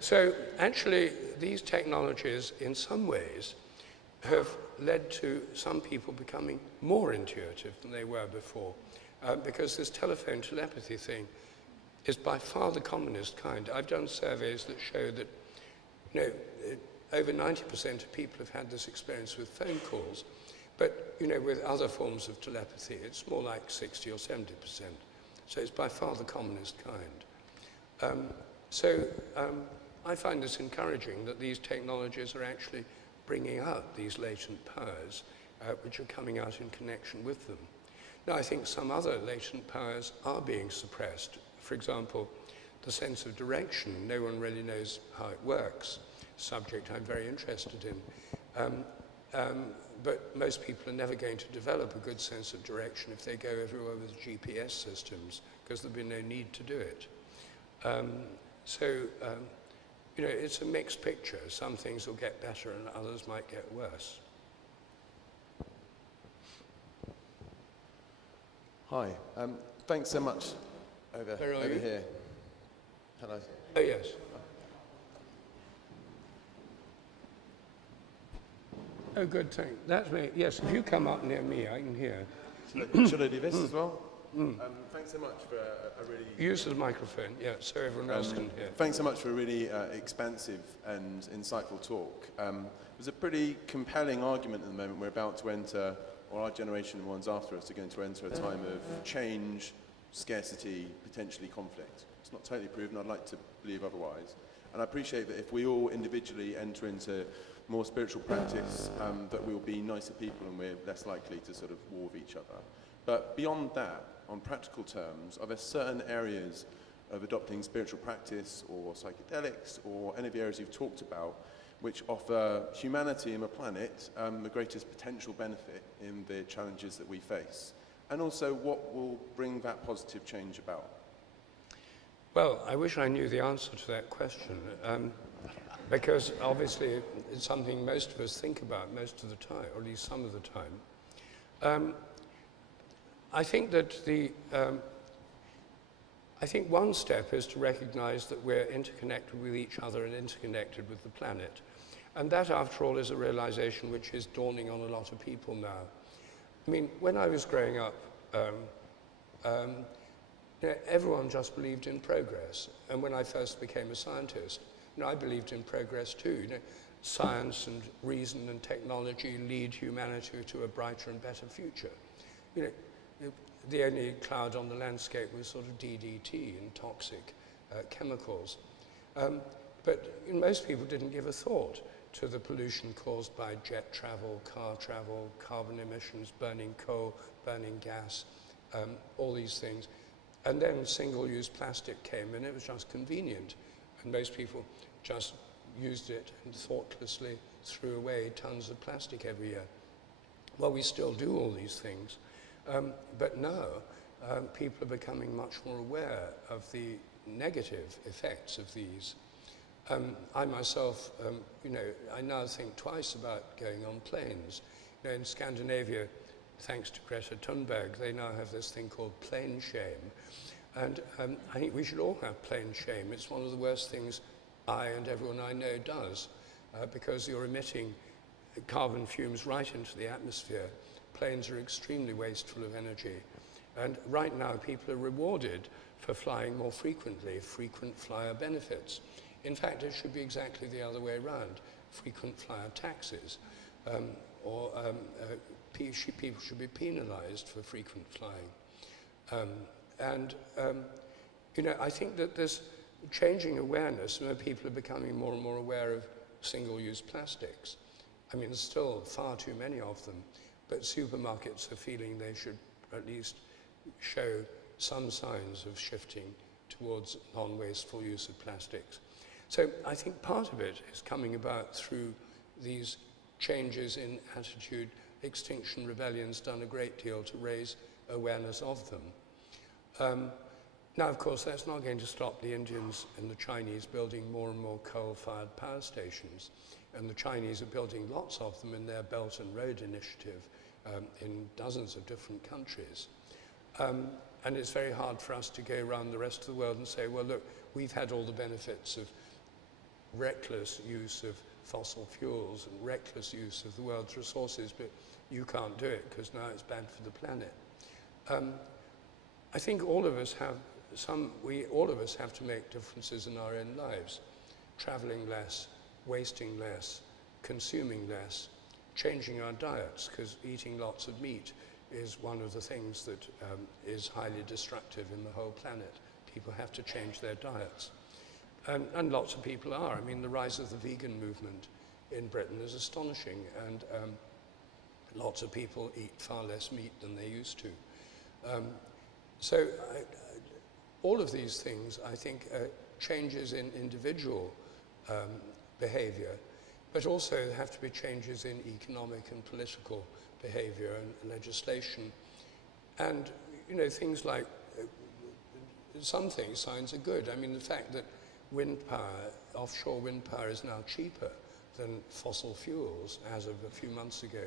So actually these technologies in some ways have led to some people becoming more intuitive than they were before, because this telephone telepathy thing is by far the commonest kind. I've done surveys that show that over 90% of people have had this experience with phone calls, but with other forms of telepathy, it's more like 60 or 70%. So it's by far the commonest kind. I find this encouraging that these technologies are actually bringing out these latent powers which are coming out in connection with them. Now, I think some other latent powers are being suppressed. For example, the sense of direction. No one really knows how it works. Subject I'm very interested in. But most people are never going to develop a good sense of direction if they go everywhere with GPS systems, because there'll be no need to do it. You know, it's a mixed picture. Some things will get better and others might get worse. Hi, thanks so much over you? here. Hello. Oh, yes. Oh, good, thank you. That's me. Yes, if you come up near me, I can hear. Should I do this as well? Thanks so much for a really... Use the microphone, yeah, so everyone else can hear. Thanks so much for a really expansive and insightful talk. It was a pretty compelling argument at the moment. We're about to enter, or our generation and ones after us are going to enter a time of change, scarcity, potentially conflict. It's not totally proven. I'd like to believe otherwise. And I appreciate that if we all individually enter into more spiritual practice, that we'll be nicer people and we're less likely to sort of war with each other. But beyond that, on practical terms, are there certain areas of adopting spiritual practice or psychedelics or any of the areas you've talked about which offer humanity and the planet the greatest potential benefit in the challenges that we face? And also, what will bring that positive change about? Well, I wish I knew the answer to that question, because obviously it's something most of us think about most of the time, or at least some of the time. I think that I think one step is to recognize that we're interconnected with each other and interconnected with the planet. And that, after all, is a realization which is dawning on a lot of people now. I mean, when I was growing up, you know, everyone just believed in progress. And when I first became a scientist, you know, I believed in progress too. You know, science and reason and technology lead humanity to a brighter and better future. You know, the only cloud on the landscape was sort of DDT and toxic chemicals. But you know, most people didn't give a thought to the pollution caused by jet travel, carbon emissions, burning coal, burning gas, all these things. And then single-use plastic came and it was just convenient. And most people just used it and thoughtlessly threw away tons of plastic every year. Well, we still do all these things. But now, people are becoming much more aware of the negative effects of these. I myself, you know, I now think twice about going on planes. You know, in Scandinavia, thanks to Greta Thunberg, they now have this thing called plane shame. And I think we should all have plane shame. It's one of the worst things I and everyone I know does, because you're emitting carbon fumes right into the atmosphere. Planes are extremely wasteful of energy. And right now, people are rewarded for flying more frequently, frequent flyer benefits. In fact, it should be exactly the other way around, frequent flyer taxes, people should be penalized for frequent flying. You know, I think that there's changing awareness, and people are becoming more and more aware of single-use plastics. I mean, there's still far too many of them, but supermarkets are feeling they should at least show some signs of shifting towards non-wasteful use of plastics. So I think part of it is coming about through these changes in attitude. Extinction Rebellion's done a great deal to raise awareness of them. Now, of course, that's not going to stop the Indians and the Chinese building more and more coal-fired power stations. And the Chinese are building lots of them in their Belt and Road Initiative in dozens of different countries. And it's very hard for us to go around the rest of the world and say, well, look, we've had all the benefits of reckless use of fossil fuels and reckless use of the world's resources, but you can't do it because now it's bad for the planet. I think all of us have to make differences in our own lives, traveling less, wasting less, consuming less, changing our diets, because eating lots of meat is one of the things that is highly destructive in the whole planet. People have to change their diets. And lots of people are. I mean, the rise of the vegan movement in Britain is astonishing, and lots of people eat far less meat than they used to. So all of these things, I think, are changes in individual behavior, but also there have to be changes in economic and political behavior and legislation. And, you know, things like, some things, signs are good. I mean, the fact that wind power, offshore wind power is now cheaper than fossil fuels as of a few months ago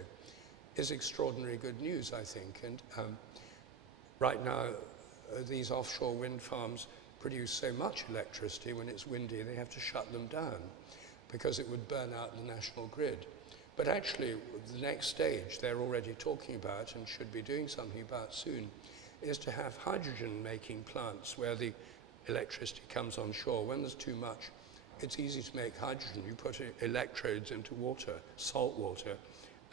is extraordinary good news, I think. And right now, these offshore wind farms produce so much electricity when it's windy, they have to shut them down because it would burn out the national grid. But actually, the next stage they're already talking about and should be doing something about soon is to have hydrogen-making plants where the electricity comes on shore. When there's too much, it's easy to make hydrogen. You put electrodes into water, salt water,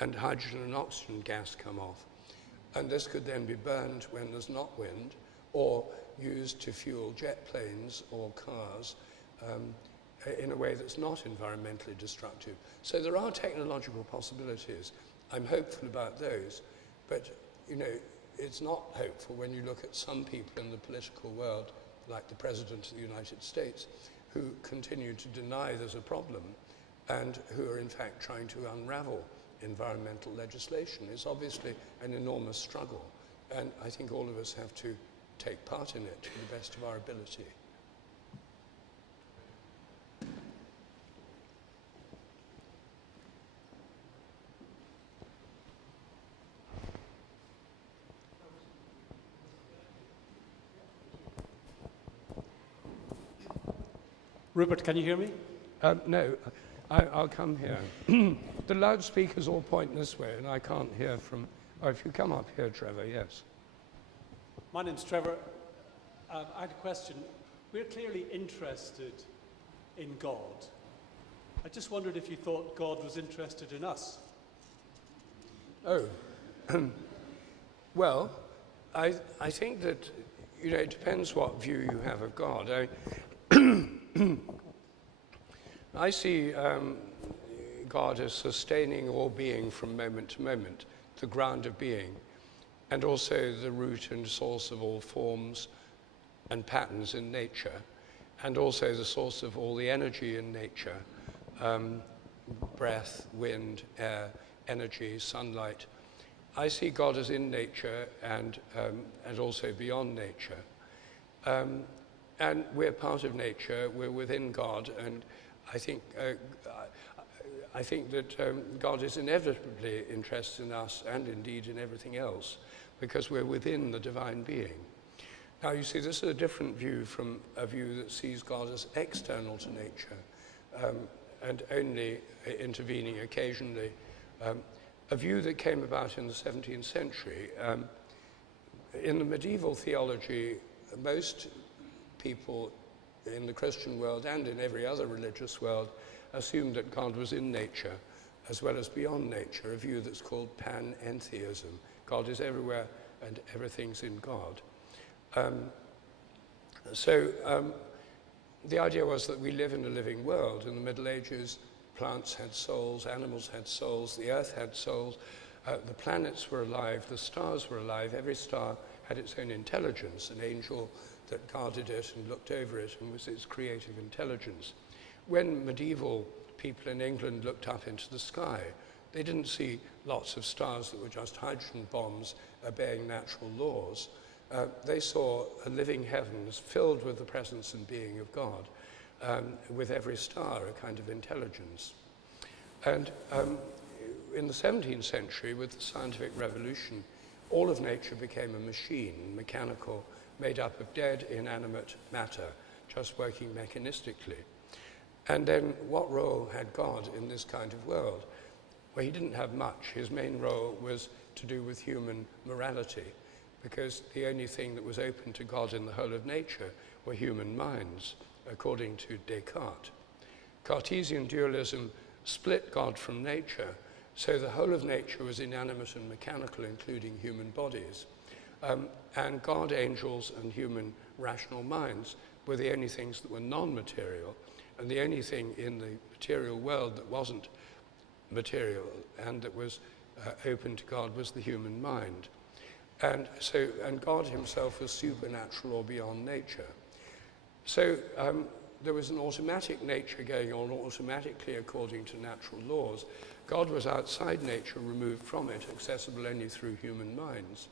and hydrogen and oxygen gas come off. And this could then be burned when there's not wind, or used to fuel jet planes or cars in a way that's not environmentally destructive. So there are technological possibilities. I'm hopeful about those, but you know, it's not hopeful when you look at some people in the political world, like the President of the United States, who continue to deny there's a problem and who are in fact trying to unravel environmental legislation. It's obviously an enormous struggle, and I think all of us have to take part in it to the best of our ability. Rupert, can you hear me? No, I'll come here. The loudspeakers all point this way, and I can't hear from... Oh, if you come up here, Trevor, yes. My name's Trevor. I had a question. We're clearly interested in God. I just wondered if you thought God was interested in us. Oh, well, I think that, you know, it depends what view you have of God. I see God as sustaining all being from moment to moment, the ground of being, and also the root and source of all forms and patterns in nature, and also the source of all the energy in nature, breath, wind, air, energy, sunlight. I see God as in nature and also beyond nature. And we're part of nature, we're within God, and I think that God is inevitably interested in us and indeed in everything else because we're within the divine being. Now you see, this is a different view from a view that sees God as external to nature and only intervening occasionally. A view that came about in the 17th century. In the medieval theology, most people in the Christian world and in every other religious world assumed that God was in nature as well as beyond nature, a view that's called panentheism. God is everywhere and everything's in God. The idea was that we live in a living world. In the Middle Ages, plants had souls, animals had souls, the earth had souls, the planets were alive, the stars were alive, every star had its own intelligence, an angel that guarded it and looked over it and was its creative intelligence. When medieval people in England looked up into the sky, they didn't see lots of stars that were just hydrogen bombs obeying natural laws. They saw a living heavens filled with the presence and being of God, with every star a kind of intelligence. And in the 17th century, with the scientific revolution, all of nature became a machine, mechanical, made up of dead, inanimate matter, just working mechanistically. And then what role had God in this kind of world? Well, he didn't have much. His main role was to do with human morality, because the only thing that was open to God in the whole of nature were human minds, according to Descartes. Cartesian dualism split God from nature, so the whole of nature was inanimate and mechanical, including human bodies. And God, angels, and human rational minds were the only things that were non-material, and the only thing in the material world that wasn't material and that was open to God was the human mind. And God himself was supernatural or beyond nature. So there was an automatic nature going on automatically according to natural laws. God was outside nature, removed from it, accessible only through human minds,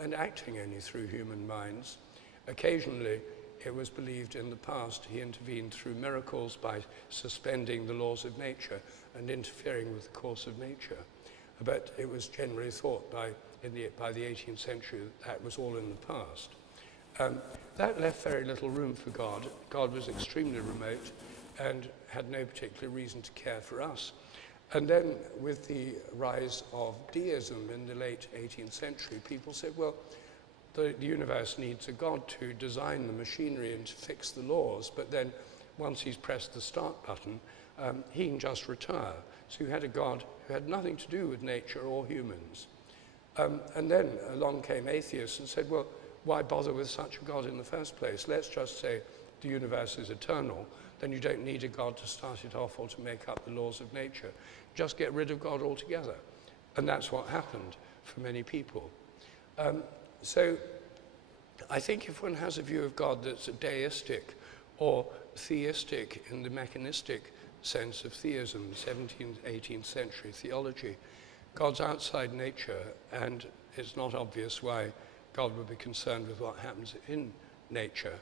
and acting only through human minds. Occasionally, it was believed in the past he intervened through miracles by suspending the laws of nature and interfering with the course of nature. But it was generally thought by the 18th century that was all in the past. That left very little room for God. God was extremely remote and had no particular reason to care for us. And then with the rise of deism in the late 18th century, people said, well, the universe needs a God to design the machinery and to fix the laws, but then once he's pressed the start button, he can just retire. So you had a God who had nothing to do with nature or humans. And then along came atheists and said, well, why bother with such a God in the first place? Let's just say the universe is eternal, then you don't need a God to start it off or to make up the laws of nature. Just get rid of God altogether. And that's what happened for many people. So I think if one has a view of God that's deistic or theistic in the mechanistic sense of theism, 17th, 18th century theology, God's outside nature, and it's not obvious why God would be concerned with what happens in nature.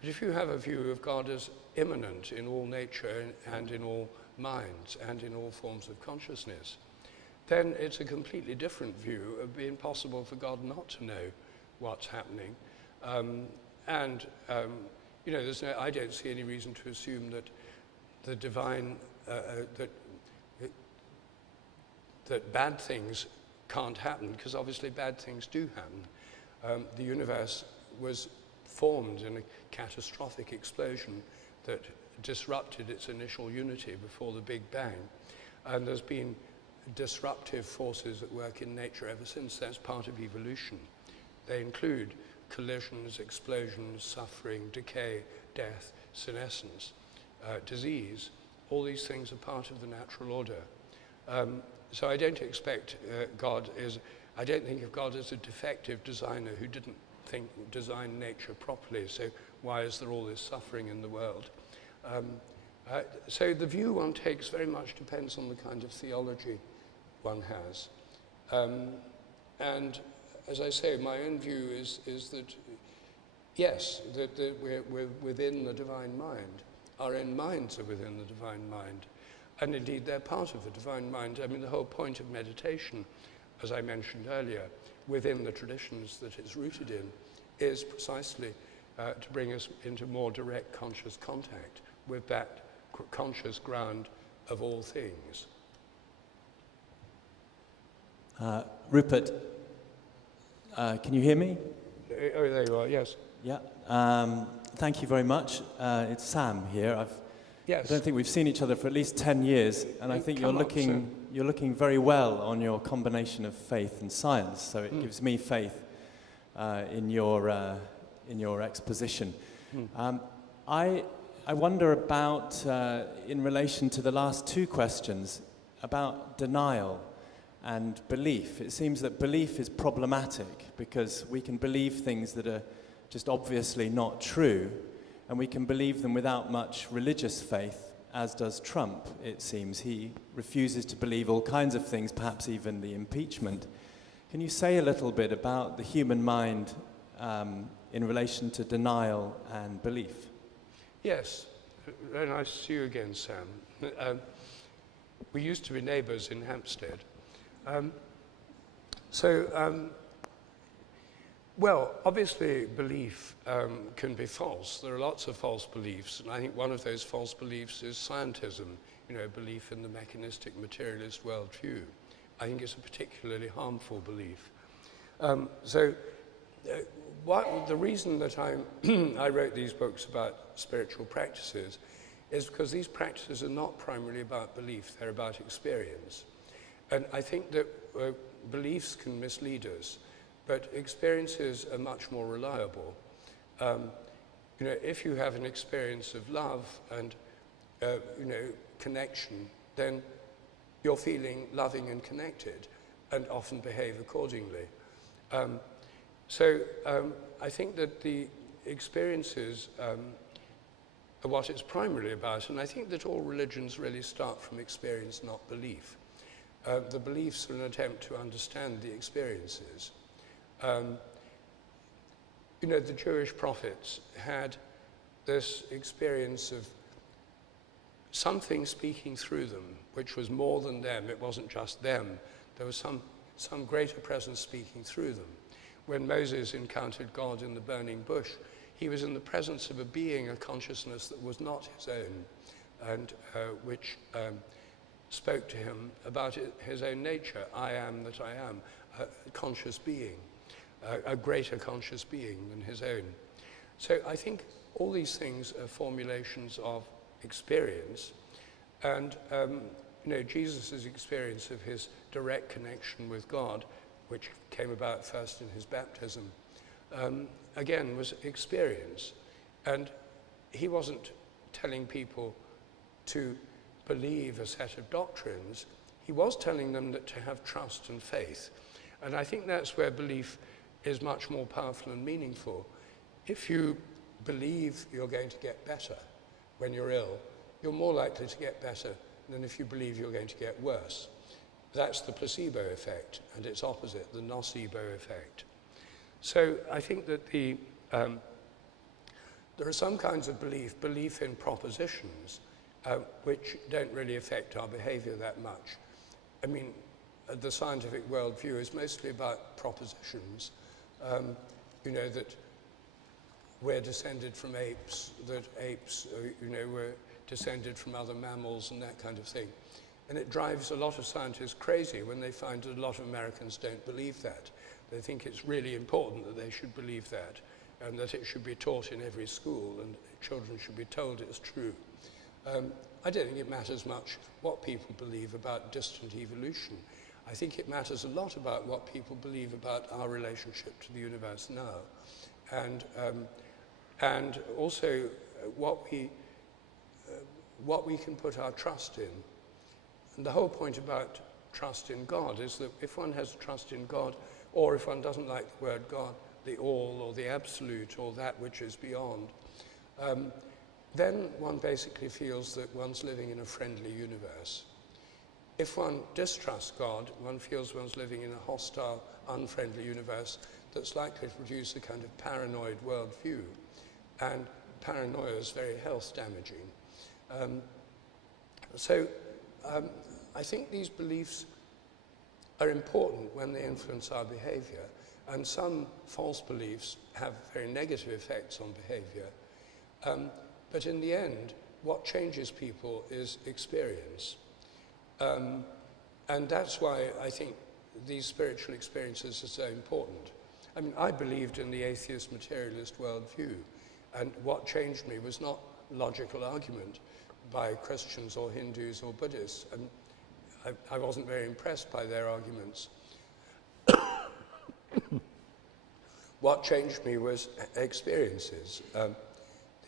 But if you have a view of God as immanent in all nature and in all minds and in all forms of consciousness, then it's a completely different view. It would be impossible for God not to know what's happening. You know, I don't see any reason to assume that the divine, that bad things can't happen, because obviously bad things do happen. The universe was formed in a catastrophic explosion that disrupted its initial unity before the Big Bang. And there's been disruptive forces at work in nature ever since. That's part of evolution. They include collisions, explosions, suffering, decay, death, senescence, disease. All these things are part of the natural order. So I don't expect I don't think of God as a defective designer who didn't design nature properly, so why is there all this suffering in the world? So the view one takes very much depends on the kind of theology one has. And as I say, my own view is that, yes, that we're within the divine mind. Our own minds are within the divine mind. And indeed, they're part of the divine mind. I mean, the whole point of meditation, as I mentioned earlier, within the traditions that it's rooted in, is precisely to bring us into more direct conscious contact with that conscious ground of all things. Rupert, can you hear me? Oh, there you are, yes. Yeah. Thank you very much. It's Sam here. Yes. I don't think we've seen each other for at least 10 years, and I think you're looking very well on your combination of faith and science. So it gives me faith in your exposition. I wonder about, in relation to the last two questions, about denial and belief. It seems that belief is problematic because we can believe things that are just obviously not true, and we can believe them without much religious faith, as does Trump, it seems. He refuses to believe all kinds of things, perhaps even the impeachment. Can you say a little bit about the human mind in relation to denial and belief? Yes. Very nice to see you again, Sam. We used to be neighbours in Hampstead. Well, obviously belief can be false. There are lots of false beliefs, and I think one of those false beliefs is scientism, belief in the mechanistic materialist worldview. I think it's a particularly harmful belief. The reason that I wrote these books about spiritual practices is because these practices are not primarily about belief, they're about experience. And I think that beliefs can mislead us, but experiences are much more reliable. If you have an experience of love and connection, then you're feeling loving and connected and often behave accordingly. So I think that the experiences are what it's primarily about, and I think that all religions really start from experience, not belief. The beliefs are an attempt to understand the experiences. You know, the Jewish prophets had this experience of something speaking through them, which was more than them. It wasn't just them. There was some greater presence speaking through them. When Moses encountered God in the burning bush, he was in the presence of a being, a consciousness that was not his own, and which spoke to him about his own nature. I am that I am, a conscious being, a greater conscious being than his own. So I think all these things are formulations of experience, and you know, Jesus' experience of his direct connection with God, which came about first in his baptism, again was experience. And he wasn't telling people to believe a set of doctrines. He was telling them that to have trust and faith. And I think that's where belief is much more powerful and meaningful. If you believe you're going to get better when you're ill, you're more likely to get better than if you believe you're going to get worse. That's the placebo effect, and its opposite, the nocebo effect. So I think that there are some kinds of belief in propositions, which don't really affect our behavior that much. I mean, the scientific worldview is mostly about propositions. You know, that we're descended from apes, that apes, you know, were descended from other mammals and that kind of thing. And it drives a lot of scientists crazy when they find that a lot of Americans don't believe that. They think it's really important that they should believe that, and that it should be taught in every school, and children should be told it's true. I don't think it matters much what people believe about distant evolution. I think it matters a lot about what people believe about our relationship to the universe now, and also what we can put our trust in. And the whole point about trust in God is that if one has trust in God, or if one doesn't like the word God, the all or the absolute or that which is beyond, then one basically feels that one's living in a friendly universe. If one distrusts God, one feels one's living in a hostile, unfriendly universe that's likely to produce a kind of paranoid worldview. And paranoia is very health damaging. I think these beliefs are important when they influence our behavior, and some false beliefs have very negative effects on behavior. But in the end, what changes people is experience. And that's why I think these spiritual experiences are so important. I mean, I believed in the atheist materialist worldview, and what changed me was not logical argument by Christians or Hindus or Buddhists. And I wasn't very impressed by their arguments. What changed me was experiences. The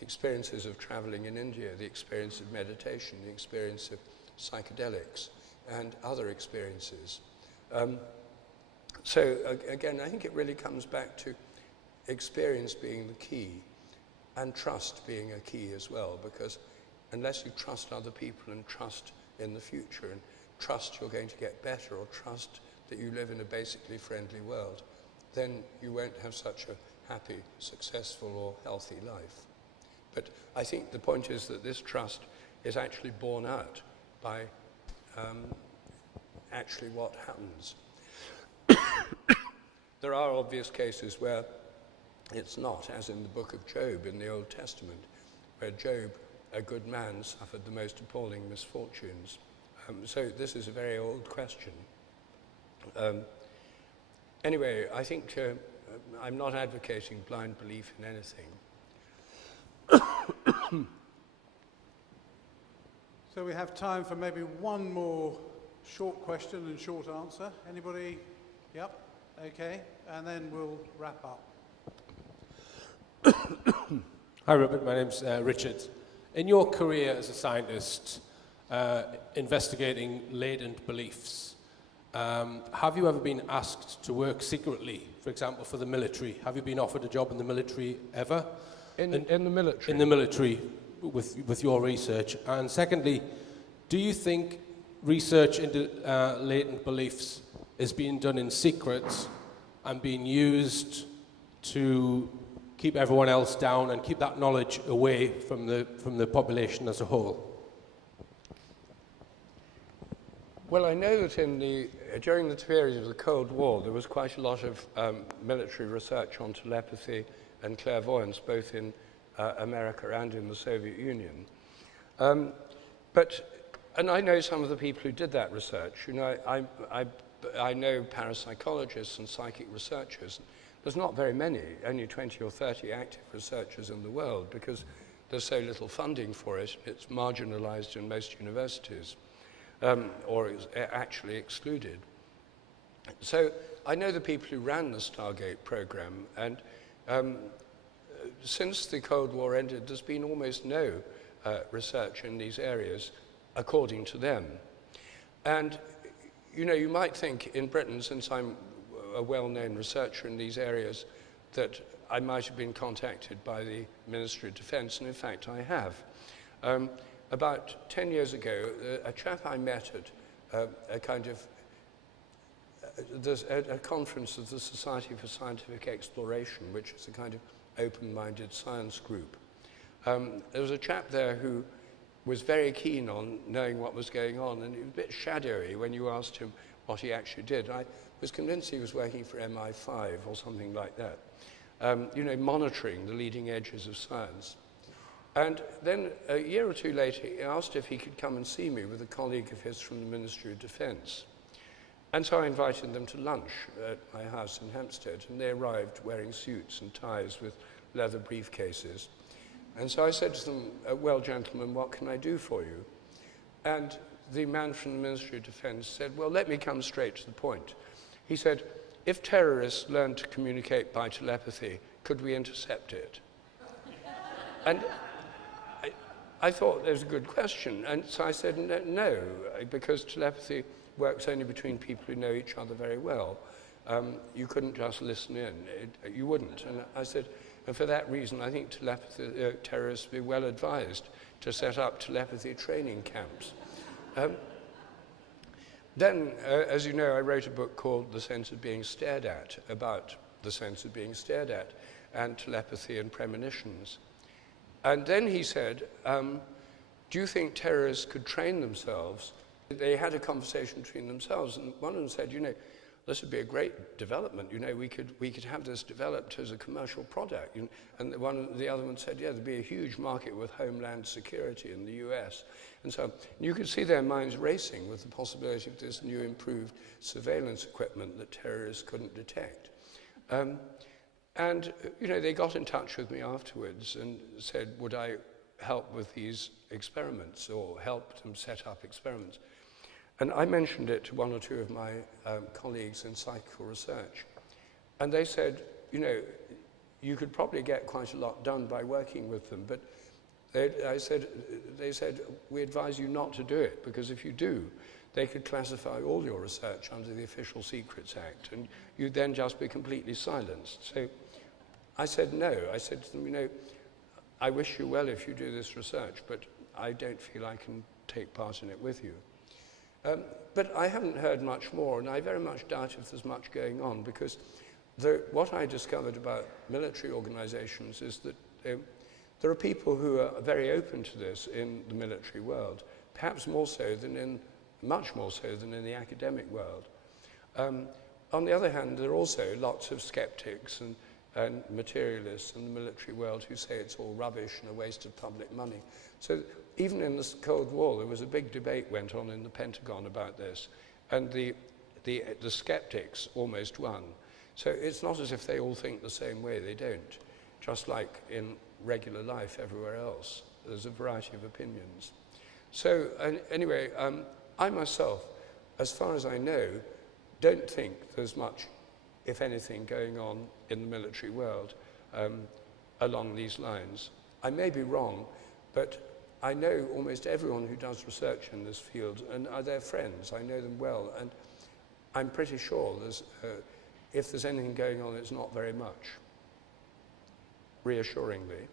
experiences of traveling in India, the experience of meditation, the experience of psychedelics, and other experiences. So again, I think it really comes back to experience being the key, and trust being a key as well, because unless you trust other people and trust in the future and trust you're going to get better, or trust that you live in a basically friendly world, then you won't have such a happy, successful, or healthy life. But I think the point is that this trust is actually borne out by actually what happens. There are obvious cases where it's not, as in the book of Job in the Old Testament, where Job, a good man, suffered the most appalling misfortunes. So this is a very old question. Anyway, I think I'm not advocating blind belief in anything. So we have time for maybe one more short question and short answer. Anybody? Yep. Okay. And then we'll wrap up. Hi, Rupert. My name's Richard. In your career as a scientist, investigating latent beliefs, Have you ever been asked to work secretly, for example, for the military? Have you been offered a job in the military ever? In the military? In the military with your research. And secondly, do you think research into latent beliefs is being done in secret and being used to keep everyone else down and keep that knowledge away from the population as a whole? Well, I know that during the period of the Cold War, there was quite a lot of military research on telepathy and clairvoyance, both in America and in the Soviet Union. And I know some of the people who did that research. You know, I know parapsychologists and psychic researchers. There's not very many, only 20 or 30 active researchers in the world because there's so little funding for it. It's marginalized in most universities. Or is actually excluded. So I know the people who ran the Stargate program, and since the Cold War ended, there's been almost no research in these areas, according to them. And, you know, you might think in Britain, since I'm a well-known researcher in these areas, that I might have been contacted by the Ministry of Defence, and in fact I have. About 10 years ago, a chap I met at a conference of the Society for Scientific Exploration, which is a kind of open-minded science group. There was a chap there who was very keen on knowing what was going on, and he was a bit shadowy when you asked him what he actually did. I was convinced he was working for MI5 or something like that, you know, monitoring the leading edges of science. And then a year or two later, he asked if he could come and see me with a colleague of his from the Ministry of Defence. And so I invited them to lunch at my house in Hampstead, and they arrived wearing suits and ties with leather briefcases. And so I said to them, well, gentlemen, what can I do for you? And the man from the Ministry of Defence said, well, let me come straight to the point. He said, if terrorists learn to communicate by telepathy, could we intercept it? And I thought that was a good question, and so I said no, because telepathy works only between people who know each other very well. You couldn't just listen in, you wouldn't. And I said, and for that reason, I think terrorists would be well advised to set up telepathy training camps. Then, as you know, I wrote a book called The Sense of Being Stared At, about the sense of being stared at, and telepathy and premonitions. And then he said, do you think terrorists could train themselves? They had a conversation between themselves, and one of them said, you know, this would be a great development. You know, we could have this developed as a commercial product. And the other one said, yeah, there'd be a huge market with Homeland Security in the US. And so you could see their minds racing with the possibility of this new improved surveillance equipment that terrorists couldn't detect. And, you know, they got in touch with me afterwards and said, would I help with these experiments or help them set up experiments? And I mentioned it to one or two of my colleagues in psychical research. And they said, you know, you could probably get quite a lot done by working with them, but they said, we advise you not to do it, because if you do, they could classify all your research under the Official Secrets Act, and you'd then just be completely silenced. So I said no. I said to them, you know, I wish you well if you do this research, but I don't feel I can take part in it with you. But I haven't heard much more, and I very much doubt if there's much going on, because what I discovered about military organizations is that there are people who are very open to this in the military world, perhaps much more so than in the academic world. On the other hand, there are also lots of skeptics and materialists in the military world who say it's all rubbish and a waste of public money. So even in the Cold War, there was a big debate went on in the Pentagon about this, and the skeptics almost won. So it's not as if they all think the same way, they don't. Just like in regular life everywhere else, there's a variety of opinions. So anyway, I myself, as far as I know, don't think there's much, if anything, going on in the military world along these lines. I may be wrong, but I know almost everyone who does research in this field, and are their friends. I know them well, and I'm pretty sure if there's anything going on, it's not very much, reassuringly.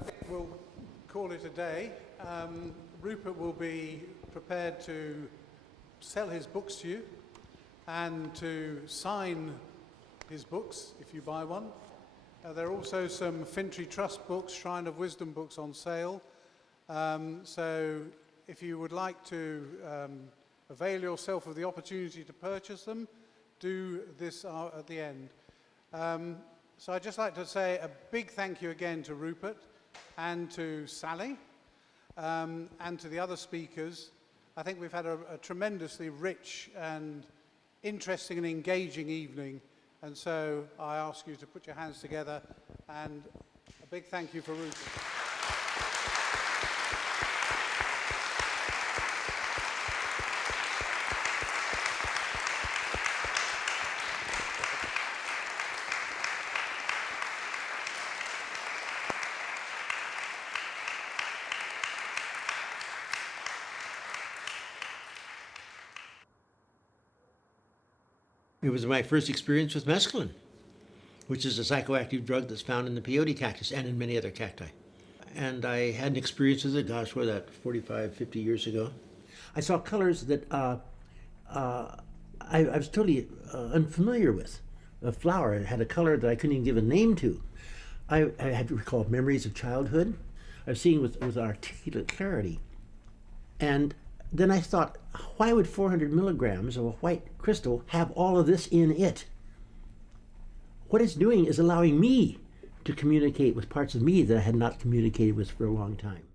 I think we'll call it a day. Rupert will be prepared to sell his books to you and to sign his books if you buy one. There are also some Fintry Trust books, Shrine of Wisdom books on sale. So if you would like to avail yourself of the opportunity to purchase them, do this at the end. So I'd just like to say a big thank you again to Rupert and to Sally and to the other speakers. I think we've had a tremendously rich and interesting and engaging evening. And so I ask you to put your hands together, and a big thank you for Rupert. It was my first experience with mescaline, which is a psychoactive drug that's found in the peyote cactus and in many other cacti. And I had an experience with it, 45, 50 years ago. I saw colors that I was totally unfamiliar with. A flower had a color that I couldn't even give a name to. I had to recall memories of childhood. I was seeing with articulate clarity. And then I thought, why would 400 milligrams of a white crystal have all of this in it? What it's doing is allowing me to communicate with parts of me that I had not communicated with for a long time.